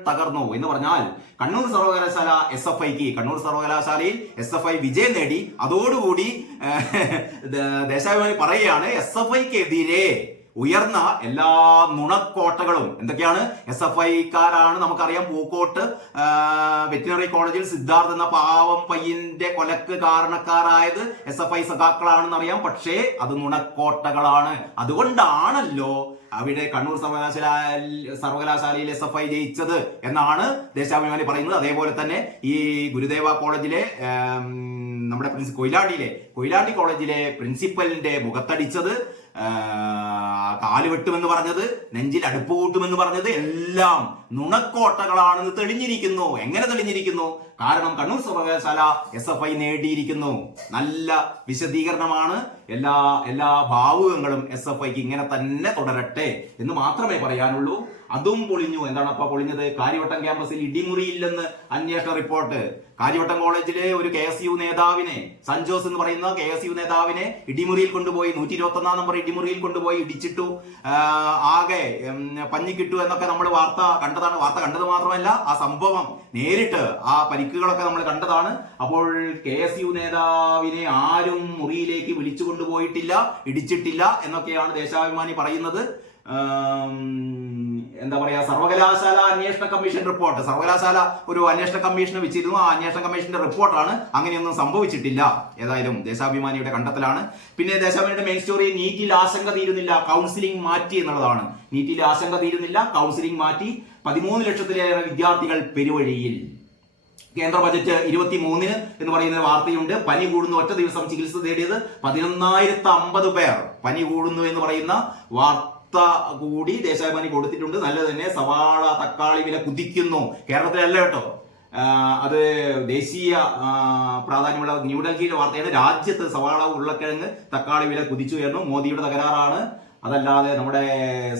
തകർന്നു എന്ന് പറഞ്ഞാൽ കണ്ണൂർ സർവകലാശാലയിൽ SFI വിജയം നേടി. അതോടുകൂടി ദേശാഭിമാനി പറയുകയാണ് SFIക്കെതിരെ ഉയർന്ന എല്ലാ നുണക്കോട്ടകളും എന്തൊക്കെയാണ്? SFIക്കാരാണ് നമുക്കറിയാം. പൂക്കോട്ട് വെറ്റിനറി കോളേജിൽ സിദ്ധാർത്ഥ് എന്ന പാവം പയ്യന്റെ കൊലക്ക് കാരണക്കാരായത് SFI സഖാക്കളാണെന്ന് അറിയാം. പക്ഷേ അത് നുണക്കോട്ടകളാണ്. അതുകൊണ്ടാണല്ലോ അവിടെ കണ്ണൂർ സർവകലാശാലയിൽ SFI ജയിച്ചത് എന്നാണ് ദേശാഭിമാനി പറയുന്നത്. അതേപോലെ തന്നെ ഈ ഗുരുദേവ കോളേജിലെ നമ്മുടെ കൊയിലാണ്ടി കോളേജിലെ പ്രിൻസിപ്പലിന്റെ മുഖത്തടിച്ചത്, കാലുവെട്ടുമെന്ന് പറഞ്ഞത്, നെഞ്ചിൽ അടുപ്പ് കൂട്ടുമെന്ന് പറഞ്ഞത് എല്ലാം നുണക്കോട്ടകളാണെന്ന് തെളിഞ്ഞിരിക്കുന്നു. എങ്ങനെ തെളിഞ്ഞിരിക്കുന്നു? കാരണം കണ്ണൂർ സർവകലാശാല SFI നേടിയിരിക്കുന്നു. നല്ല വിശദീകരണമാണ്. എല്ലാ ഭാവുകങ്ങളും SFIക്ക് ഇങ്ങനെ തന്നെ തുടരട്ടെ എന്ന് മാത്രമേ പറയാനുള്ളൂ. അതും പൊളിഞ്ഞു. എന്താണ് അപ്പൊ പൊളിഞ്ഞത്? കാര്യവട്ടം ക്യാമ്പസിൽ ഇടിമുറിയില്ലെന്ന് അന്വേഷണ റിപ്പോർട്ട്. കാര്യവട്ടം കോളേജിലെ ഒരു KSU നേതാവിനെ, സഞ്ജോസ് എന്ന് പറയുന്ന KSU നേതാവിനെ ഇടിമുറിയിൽ കൊണ്ടുപോയി 121 നമ്പർ ഇടിമുറിയിൽ കൊണ്ടുപോയി ഇടിച്ചിട്ടു. ആകെ പഞ്ഞിക്കിട്ടു എന്നൊക്കെ നമ്മൾ വാർത്ത കണ്ടത് മാത്രമല്ല ആ സംഭവം നേരിട്ട് ആ പരിക്കുകളൊക്കെ നമ്മൾ കണ്ടതാണ്. അപ്പോൾ KSU നേതാവിനെ ആരും മുറിയിലേക്ക് വിളിച്ചു കൊണ്ടുപോയിട്ടില്ല, ഇടിച്ചിട്ടില്ല എന്നൊക്കെയാണ് ദേശാഭിമാനി പറയുന്നത്. എന്താ പറയാ, സർവകലാശാല അന്വേഷണ കമ്മീഷൻ റിപ്പോർട്ട്, സർവകലാശാല ഒരു അന്വേഷണ കമ്മീഷനെ വെച്ചിരുന്നു. ആ അന്വേഷണ കമ്മീഷന്റെ റിപ്പോർട്ടാണ്. അങ്ങനെയൊന്നും സംഭവിച്ചിട്ടില്ല. ഏതായാലും ദേശാഭിമാനിയുടെ കണ്ടെത്തലാണ്. പിന്നെ ദേശാഭിമാനിയുടെ മെയിൻ സ്റ്റോറി നീറ്റിൽ ആശങ്ക തീരുന്നില്ല, കൗൺസിലിംഗ് മാറ്റി എന്നുള്ളതാണ്. നീറ്റിൽ ആശങ്ക തീരുന്നില്ല, കൗൺസിലിംഗ് മാറ്റി. 13 ലക്ഷത്തിലേറെ വിദ്യാർത്ഥികൾ പെരുവഴിയിൽ. കേന്ദ്ര ബജറ്റ് 23 എന്ന് പറയുന്ന വാർത്തയുണ്ട്. പനി കൂടുന്നു, ഒറ്റ ദിവസം ചികിത്സ തേടിയത് 11,050 പേർ. പനി കൂടുന്നു എന്ന് പറയുന്ന വാർത്ത കൂടി ദേശാഭിമാനി കൊടുത്തിട്ടുണ്ട്. നല്ലത് തന്നെ. സവാള തക്കാളി വില കുതിക്കുന്നു. കേരളത്തിലല്ല കേട്ടോ, അത് ദേശീയ പ്രാധാന്യമുള്ള ന്യൂഡൽഹിയിലെ വാർത്തയാണ്. രാജ്യത്ത് സവാള, ഉരുളക്കിഴങ്ങ്, തക്കാളി വില കുതിച്ചു ഉയർന്നു. മോദിയുടെ തകരാറാണ്, അതല്ലാതെ നമ്മുടെ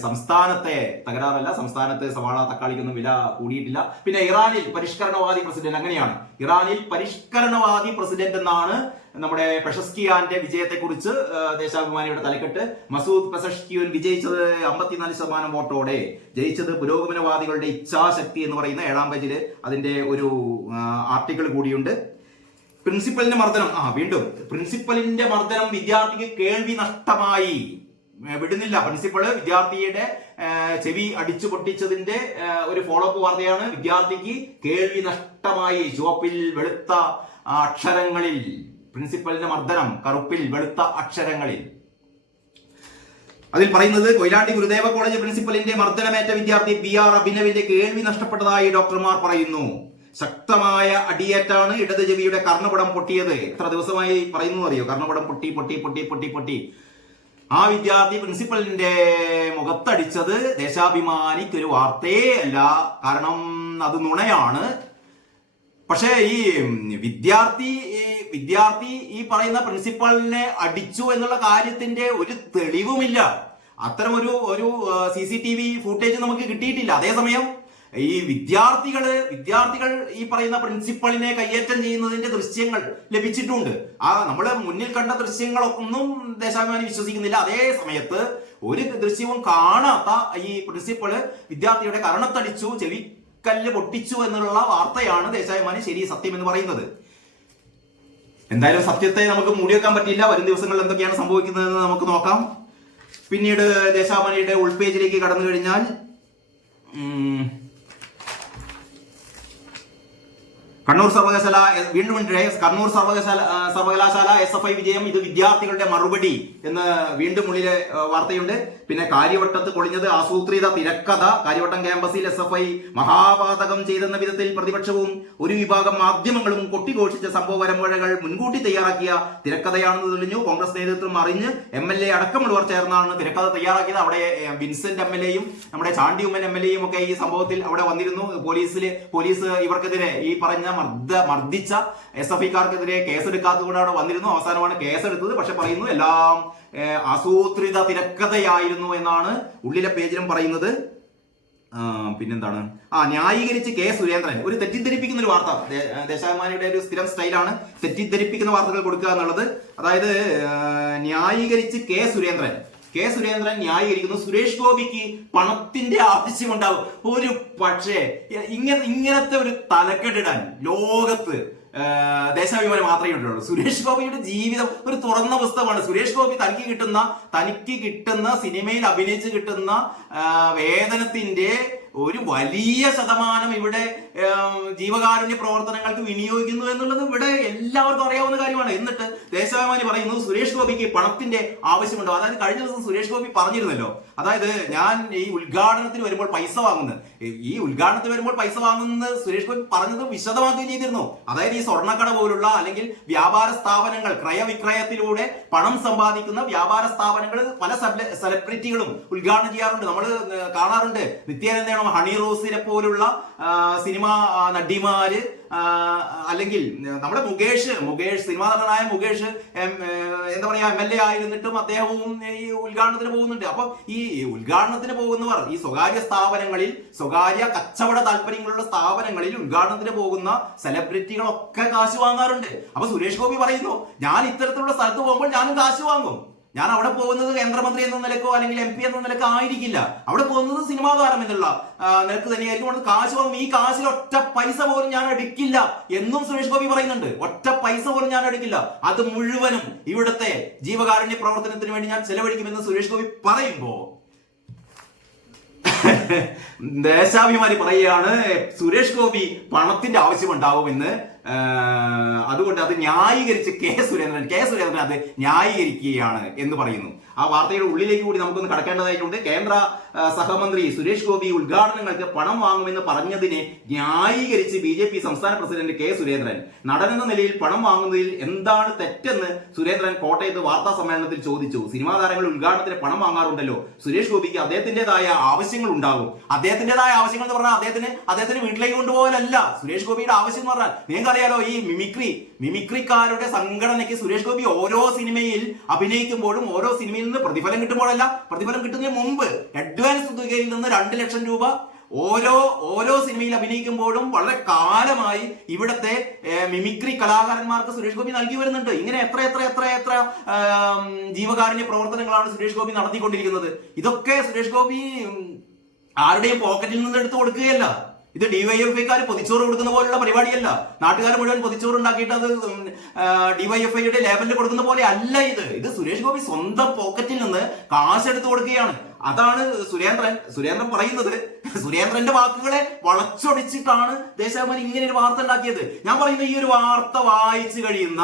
സംസ്ഥാനത്തെ തകരാറല്ല. സംസ്ഥാനത്ത് സവാള തക്കാളിക്കൊന്നും വില കൂടിയിട്ടില്ല. പിന്നെ ഇറാനിൽ പരിഷ്കരണവാദി പ്രസിഡന്റ്, അങ്ങനെയാണ്, ഇറാനിൽ പരിഷ്കരണവാദി പ്രസിഡന്റ് എന്നാണ് നമ്മുടെ പെഷസ്കിയാന്റെ വിജയത്തെക്കുറിച്ച് ദേശാഭിമാനിയുടെ തലക്കെട്ട്. മസൂദ് പെസഷ്കിയൻ വിജയിച്ചത് 54% വോട്ടോടെ. ജയിച്ചത് പുരോഗമനവാദികളുടെ ഇച്ഛാശക്തി എന്ന് പറയുന്ന 7-ാം പേജില് അതിന്റെ ഒരു ആർട്ടിക്കിൾ കൂടിയുണ്ട്. പ്രിൻസിപ്പലിന്റെ മർദ്ദനം, വീണ്ടും പ്രിൻസിപ്പലിന്റെ മർദ്ദനം, വിദ്യാർത്ഥിക്ക് കേൾവി നഷ്ടമായി, വിടുന്നില്ല. പ്രിൻസിപ്പള് വിദ്യാർത്ഥിയുടെ ചെവി അടിച്ചു പൊട്ടിച്ചതിന്റെ ഒരു ഫോളോ അപ്പ് വാർത്തയാണ്. വിദ്യാർത്ഥിക്ക് കേൾവി നഷ്ടമായി, ചുവപ്പിൽ വെളുത്ത അക്ഷരങ്ങളിൽ പ്രിൻസിപ്പലിന്റെ മർദ്ദനം, കറുപ്പിൽ വെളുത്ത അക്ഷരങ്ങളിൽ. അതിൽ പറയുന്നത്, കൊയിലാണ്ടി ഗുരുദേവ കോളേജ് പ്രിൻസിപ്പലിന്റെ മർദ്ദനമേറ്റ വിദ്യാർത്ഥി PR അഭിനവിന്റെ കേൾവി നഷ്ടപ്പെട്ടതായി ഡോക്ടർമാർ പറയുന്നു. ശക്തമായ അടിയേറ്റാണ് ഇടത് ചെവിയുടെ കർണപടം പൊട്ടിയത്. എത്ര ദിവസമായി പറയുന്നു അറിയോ? കർണപടം പൊട്ടി പൊട്ടി പൊട്ടി പൊട്ടി പൊട്ടി. ആ വിദ്യാർത്ഥി പ്രിൻസിപ്പലിന്റെ മുഖത്തടിച്ചത് ദേശാഭിമാനിക്കൊരു വാർത്തയേ അല്ല, കാരണം അത് നുണയാണ്. പക്ഷേ ഈ വിദ്യാർത്ഥി ഈ പറയുന്ന പ്രിൻസിപ്പലിനെ അടിച്ചു എന്നുള്ള കാര്യത്തിന്റെ ഒരു തെളിവുമില്ല. അത്തരം ഒരു CCTV ഫുട്ടേജ് നമുക്ക് കിട്ടിയിട്ടില്ല. അതേസമയം ഈ വിദ്യാർത്ഥികൾ ഈ പറയുന്ന പ്രിൻസിപ്പളിനെ കയ്യേറ്റം ചെയ്യുന്നതിന്റെ ദൃശ്യങ്ങൾ ലഭിച്ചിട്ടുണ്ട്. നമ്മള് മുന്നിൽ കണ്ട ദൃശ്യങ്ങളൊന്നും ദേശാഭിമാനി വിശ്വസിക്കുന്നില്ല. അതേ സമയത്ത് ഒരു ദൃശ്യവും കാണാത്ത ഈ പ്രിൻസിപ്പള് വിദ്യാർത്ഥിയുടെ കരണത്തടിച്ചു, ചെവിക്കല്ല് പൊട്ടിച്ചു എന്നുള്ള വാർത്തയാണ് ദേശാഭിമാനി ശരി സത്യം എന്ന് പറയുന്നത്. എന്തായാലും സത്യത്തെ നമുക്ക് മൂടിവെക്കാൻ പറ്റില്ല. വരും ദിവസങ്ങളിൽ എന്തൊക്കെയാണ് സംഭവിക്കുന്നതെന്ന് നമുക്ക് നോക്കാം. പിന്നീട് ദേശാഭിമാനിയുടെ ഉൾപേജിലേക്ക് കടന്നു കഴിഞ്ഞാൽ കണ്ണൂർ സർവകലാശാല വീണ്ടും കണ്ണൂർ സർവകലാശാല SFI വിജയം, ഇത് വിദ്യാർത്ഥികളുടെ മറുപടി എന്ന് വീണ്ടും ഉള്ളിലെ വാർത്തയുണ്ട്. പിന്നെ കാര്യവട്ടത്ത് പൊളിഞ്ഞത് ആസൂത്രിത തിരക്കഥ. കാര്യവട്ടം ക്യാമ്പസിൽ SFI മഹാപാതകം ചെയ്തെന്ന വിധത്തിൽ പ്രതിപക്ഷവും ഒരു വിഭാഗം മാധ്യമങ്ങളും കൊട്ടിഘോഷിച്ച സംഭവ പരമ്പരകൾ മുൻകൂട്ടി തയ്യാറാക്കിയ തിരക്കഥയാണെന്ന് തെളിഞ്ഞു. കോൺഗ്രസ് നേതൃത്വം അറിഞ്ഞ് MLA അടക്കമുള്ളവർ ചേർന്നാണ് തിരക്കഥ തയ്യാറാക്കിയത്. അവിടെ വിൻസെന്റ് MLA-യും നമ്മുടെ ചാണ്ടി ഉമ്മൻ MLA-യും ഒക്കെ ഈ സംഭവത്തിൽ അവിടെ വന്നിരുന്നു. പോലീസ് ഇവർക്കെതിരെ ഈ പറഞ്ഞ മർദ്ദിച്ച SFI-ക്കാർക്കെതിരെ കേസെടുക്കാത്തതുകൊണ്ട് അവിടെ വന്നിരുന്നു. അവസാനമാണ് കേസെടുത്തത്. പക്ഷെ പറയുന്നു എല്ലാം ആസൂത്രിത തിരക്കഥയായിരുന്നു എന്നാണ് ഉള്ളിലെ പേജിലും പറയുന്നത്. പിന്നെന്താണ്, ന്യായീകരിച്ച് K. സുരേന്ദ്രൻ. ഒരു തെറ്റിദ്ധരിപ്പിക്കുന്ന ഒരു വാർത്ത. ദേശാഭിമാനിയുടെ ഒരു സ്ഥിരം സ്റ്റൈലാണ് തെറ്റിദ്ധരിപ്പിക്കുന്ന വാർത്തകൾ കൊടുക്കുക എന്നുള്ളത്. അതായത് ന്യായീകരിച്ച് K. സുരേന്ദ്രൻ ന്യായീകരിക്കുന്നു. സുരേഷ് ഗോപിക്ക് പണത്തിന്റെ ആവശ്യമുണ്ടാവും. ഒരു പക്ഷേ ഇങ്ങനത്തെ ഒരു തലക്കെട്ടിടാൻ ലോകത്ത് ദേശാഭിമാനി മാത്രമേ ഉള്ളൂ. സുരേഷ് ഗോപിയുടെ ജീവിതം ഒരു തുറന്ന പുസ്തകമാണ്. സുരേഷ് ഗോപി തനിക്ക് കിട്ടുന്ന സിനിമയിൽ അഭിനയിച്ച് കിട്ടുന്ന വേതനത്തിന്റെ ഒരു വലിയ ശതമാനം ഇവിടെ ജീവകാരുണ്യ പ്രവർത്തനങ്ങൾക്ക് വിനിയോഗിക്കുന്നു എന്നുള്ളത് ഇവിടെ എല്ലാവർക്കും അറിയാവുന്ന കാര്യമാണ്. എന്നിട്ട് ദേശാഭിമാനി പറയുന്നു സുരേഷ് ഗോപിക്ക് പണത്തിന്റെ ആവശ്യമുണ്ടോ. അതായത് കഴിഞ്ഞ ദിവസം സുരേഷ് ഗോപി പറഞ്ഞിരുന്നല്ലോ, അതായത് ഞാൻ ഈ ഉദ്ഘാടനത്തിന് വരുമ്പോൾ പൈസ വാങ്ങുന്നത് സുരേഷ് ഗോപി പറഞ്ഞത് വിശദമാക്കുകയും ചെയ്തിരുന്നു. അതായത് ഈ സ്വർണ്ണക്കട പോലുള്ള അല്ലെങ്കിൽ വ്യാപാര സ്ഥാപനങ്ങൾ ക്രയവിക്രയത്തിലൂടെ പണം സമ്പാദിക്കുന്ന വ്യാപാര സ്ഥാപനങ്ങൾ പല സെലിബ്രിറ്റികളും ഉദ്ഘാടനം ചെയ്യാറുണ്ട്. നമ്മൾ കാണാറുണ്ട്. നിത്യേന ഹണി റോസിനെ പോലുള്ള സിനിമാ നടിമാര്, അല്ലെങ്കിൽ നമ്മുടെ മുകേഷ് സിനിമാ നടനായ മുകേഷ് എന്താ പറയാ MLA ആയിരുന്നിട്ടും അദ്ദേഹവും ഈ ഉദ്ഘാടനത്തിന് പോകുന്നുണ്ട്. അപ്പൊ ഈ ഉദ്ഘാടനത്തിന് പോകുന്നവർ ഈ സ്വകാര്യ കച്ചവട താല്പര്യങ്ങളുള്ള സ്ഥാപനങ്ങളിൽ ഉദ്ഘാടനത്തിന് പോകുന്ന സെലിബ്രിറ്റികളൊക്കെ കാശ് വാങ്ങാറുണ്ട്. അപ്പൊ സുരേഷ് ഗോപി പറയുന്നു, ഞാൻ ഇത്തരത്തിലുള്ള സ്ഥലത്ത് പോകുമ്പോൾ ഞാനും കാശ് വാങ്ങും. ഞാൻ അവിടെ പോകുന്നത് കേന്ദ്രമന്ത്രി എന്ന നിലക്കോ അല്ലെങ്കിൽ MP എന്ന നിലക്കോ ആയിരിക്കില്ല. അവിടെ പോകുന്നത് സിനിമാ താരം എന്നുള്ള നിലക്ക് തന്നെയായിരിക്കും. കാശ് വാങ്ങും. ഈ കാശിൽ ഒറ്റ പൈസ പോലും ഞാൻ എടുക്കില്ല എന്നും സുരേഷ് ഗോപി പറയുന്നുണ്ട്. ഒറ്റ പൈസ പോലും ഞാൻ എടുക്കില്ല, അത് മുഴുവനും ഇവിടുത്തെ ജീവകാരുണ്യ പ്രവർത്തനത്തിന് വേണ്ടി ഞാൻ ചെലവഴിക്കുമെന്ന് സുരേഷ് ഗോപി പറയുമ്പോ ദേശാഭിമാനി പറയുകയാണ് സുരേഷ് ഗോപി പണത്തിന്റെ ആവശ്യമുണ്ടാവുമെന്ന്. അതുകൊണ്ട് അത് ന്യായീകരിച്ച് കെ സുരേന്ദ്രൻ അത് ന്യായീകരിക്കുകയാണ് എന്ന് പറയുന്നു. ആ വാർത്തയുടെ ഉള്ളിലേക്ക് കൂടി നമുക്കൊന്ന് കടക്കേണ്ടതായിട്ടുണ്ട്. കേന്ദ്ര സഹമന്ത്രി സുരേഷ് ഗോപി ഉദ്ഘാടനങ്ങൾക്ക് പണം വാങ്ങുമെന്ന് പറഞ്ഞതിനെ ന്യായീകരിച്ച് BJP സംസ്ഥാന പ്രസിഡന്റ് കെ സുരേന്ദ്രൻ. നടനെന്ന നിലയിൽ പണം വാങ്ങുന്നതിൽ എന്താണ് തെറ്റെന്ന് സുരേന്ദ്രൻ കോട്ടയത്ത് വാർത്താ സമ്മേളനത്തിൽ ചോദിച്ചു. സിനിമാ താരങ്ങൾ ഉദ്ഘാടനത്തിന് പണം വാങ്ങാറുണ്ടല്ലോ. സുരേഷ് ഗോപിക്ക് അദ്ദേഹത്തിന്റേതായ ആവശ്യങ്ങൾ ഉണ്ടാകും. അദ്ദേഹത്തിന്റേതായ ആവശ്യങ്ങൾ എന്ന് പറഞ്ഞാൽ അദ്ദേഹത്തിന് വീട്ടിലേക്ക് കൊണ്ടുപോകലല്ല സുരേഷ് ഗോപിയുടെ ആവശ്യം എന്ന് പറഞ്ഞാൽ. നിങ്ങൾക്കറിയാലോ, ഈ മിമിക്രിക്കാരുടെ സംഘടനയ്ക്ക് സുരേഷ് ഗോപി ഓരോ സിനിമയിൽ അഭിനയിക്കുമ്പോഴും ഓരോ സിനിമയിൽ നിന്ന് പ്രതിഫലം കിട്ടുമ്പോഴല്ല, പ്രതിഫലം കിട്ടുന്നതിന് മുമ്പ് അഡ്വാൻസ് തുകയിൽ നിന്ന് 2 ലക്ഷം രൂപ ഓരോ സിനിമയിൽ അഭിനയിക്കുമ്പോഴും വളരെ കാലമായി ഇവിടത്തെ മിമിക്രി കലാകാരന്മാർക്ക് സുരേഷ് ഗോപി നൽകി വരുന്നുണ്ട്. ഇങ്ങനെ എത്ര ജീവകാരുണ്യ പ്രവർത്തനങ്ങളാണ് സുരേഷ് ഗോപി നടത്തിക്കൊണ്ടിരിക്കുന്നത്. ഇതൊക്കെ സുരേഷ് ഗോപി ആരുടെയും പോക്കറ്റിൽ നിന്ന് എടുത്തു കൊടുക്കുകയല്ല. ഇത് ഡിവൈഎഫ്ഐക്കാർ പൊതിച്ചോറ് കൊടുക്കുന്ന പോലുള്ള പരിപാടിയല്ല. നാട്ടുകാർ മുഴുവൻ പൊതിച്ചോറ് ഉണ്ടാക്കിയിട്ട് അത് ഡിവൈഎഫ്ഐയുടെ ലേബലിൽ കൊടുക്കുന്ന പോലെ അല്ല. ഇത് സുരേഷ് ഗോപി സ്വന്തം പോക്കറ്റിൽ നിന്ന് കാശെടുത്ത് കൊടുക്കുകയാണ്. അതാണ് സുരേന്ദ്രൻ പറയുന്നത്. സുരേന്ദ്രന്റെ വാക്കുകളെ വളച്ചൊടിച്ചിട്ടാണ് ദേശാഭിമാനി ഇങ്ങനെ ഒരു വാർത്ത ഉണ്ടാക്കിയത്. ഞാൻ പറയുന്നത്, ഈ ഒരു വാർത്ത വായിച്ചു കഴിയുന്ന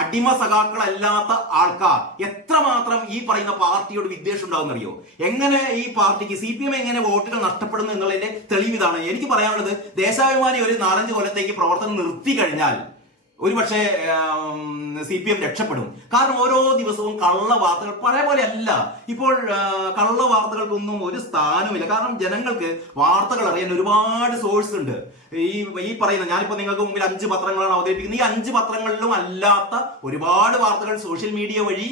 അടിമ സഖാക്കളല്ലാത്ത ആൾക്കാർ എത്രമാത്രം ഈ പറയുന്ന പാർട്ടിയോട് വിദ്വേഷം ഉണ്ടാകുന്നറിയോ? എങ്ങനെ ഈ പാർട്ടിക്ക് CPM എങ്ങനെ വോട്ടുകൾ നഷ്ടപ്പെടുന്നു എന്നുള്ളതിന്റെ തെളിവിതാണ്. എനിക്ക് പറയാനുള്ളത്, ദേശാഭിമാനി ഒരു 4-5 കൊല്ലത്തേക്ക് പ്രവർത്തനം നിർത്തി കഴിഞ്ഞാൽ ഒരുപക്ഷെ CPM രക്ഷപ്പെടും. കാരണം ഓരോ ദിവസവും കള്ള വാർത്തകൾ പഴയ പോലെ അല്ല. ഇപ്പോൾ കള്ള വാർത്തകൾക്കൊന്നും ഒരു സ്ഥാനമില്ല. കാരണം ജനങ്ങൾക്ക് വാർത്തകൾ അറിയാൻ ഒരുപാട് സോഴ്സ് ഉണ്ട്. ഈ പറയുന്ന, ഞാനിപ്പോ നിങ്ങൾക്ക് മുമ്പിൽ 5 പത്രങ്ങളാണ് അവതരിപ്പിക്കുന്നത്. ഈ 5 പത്രങ്ങളിലും അല്ലാത്ത ഒരുപാട് വാർത്തകൾ സോഷ്യൽ മീഡിയ വഴി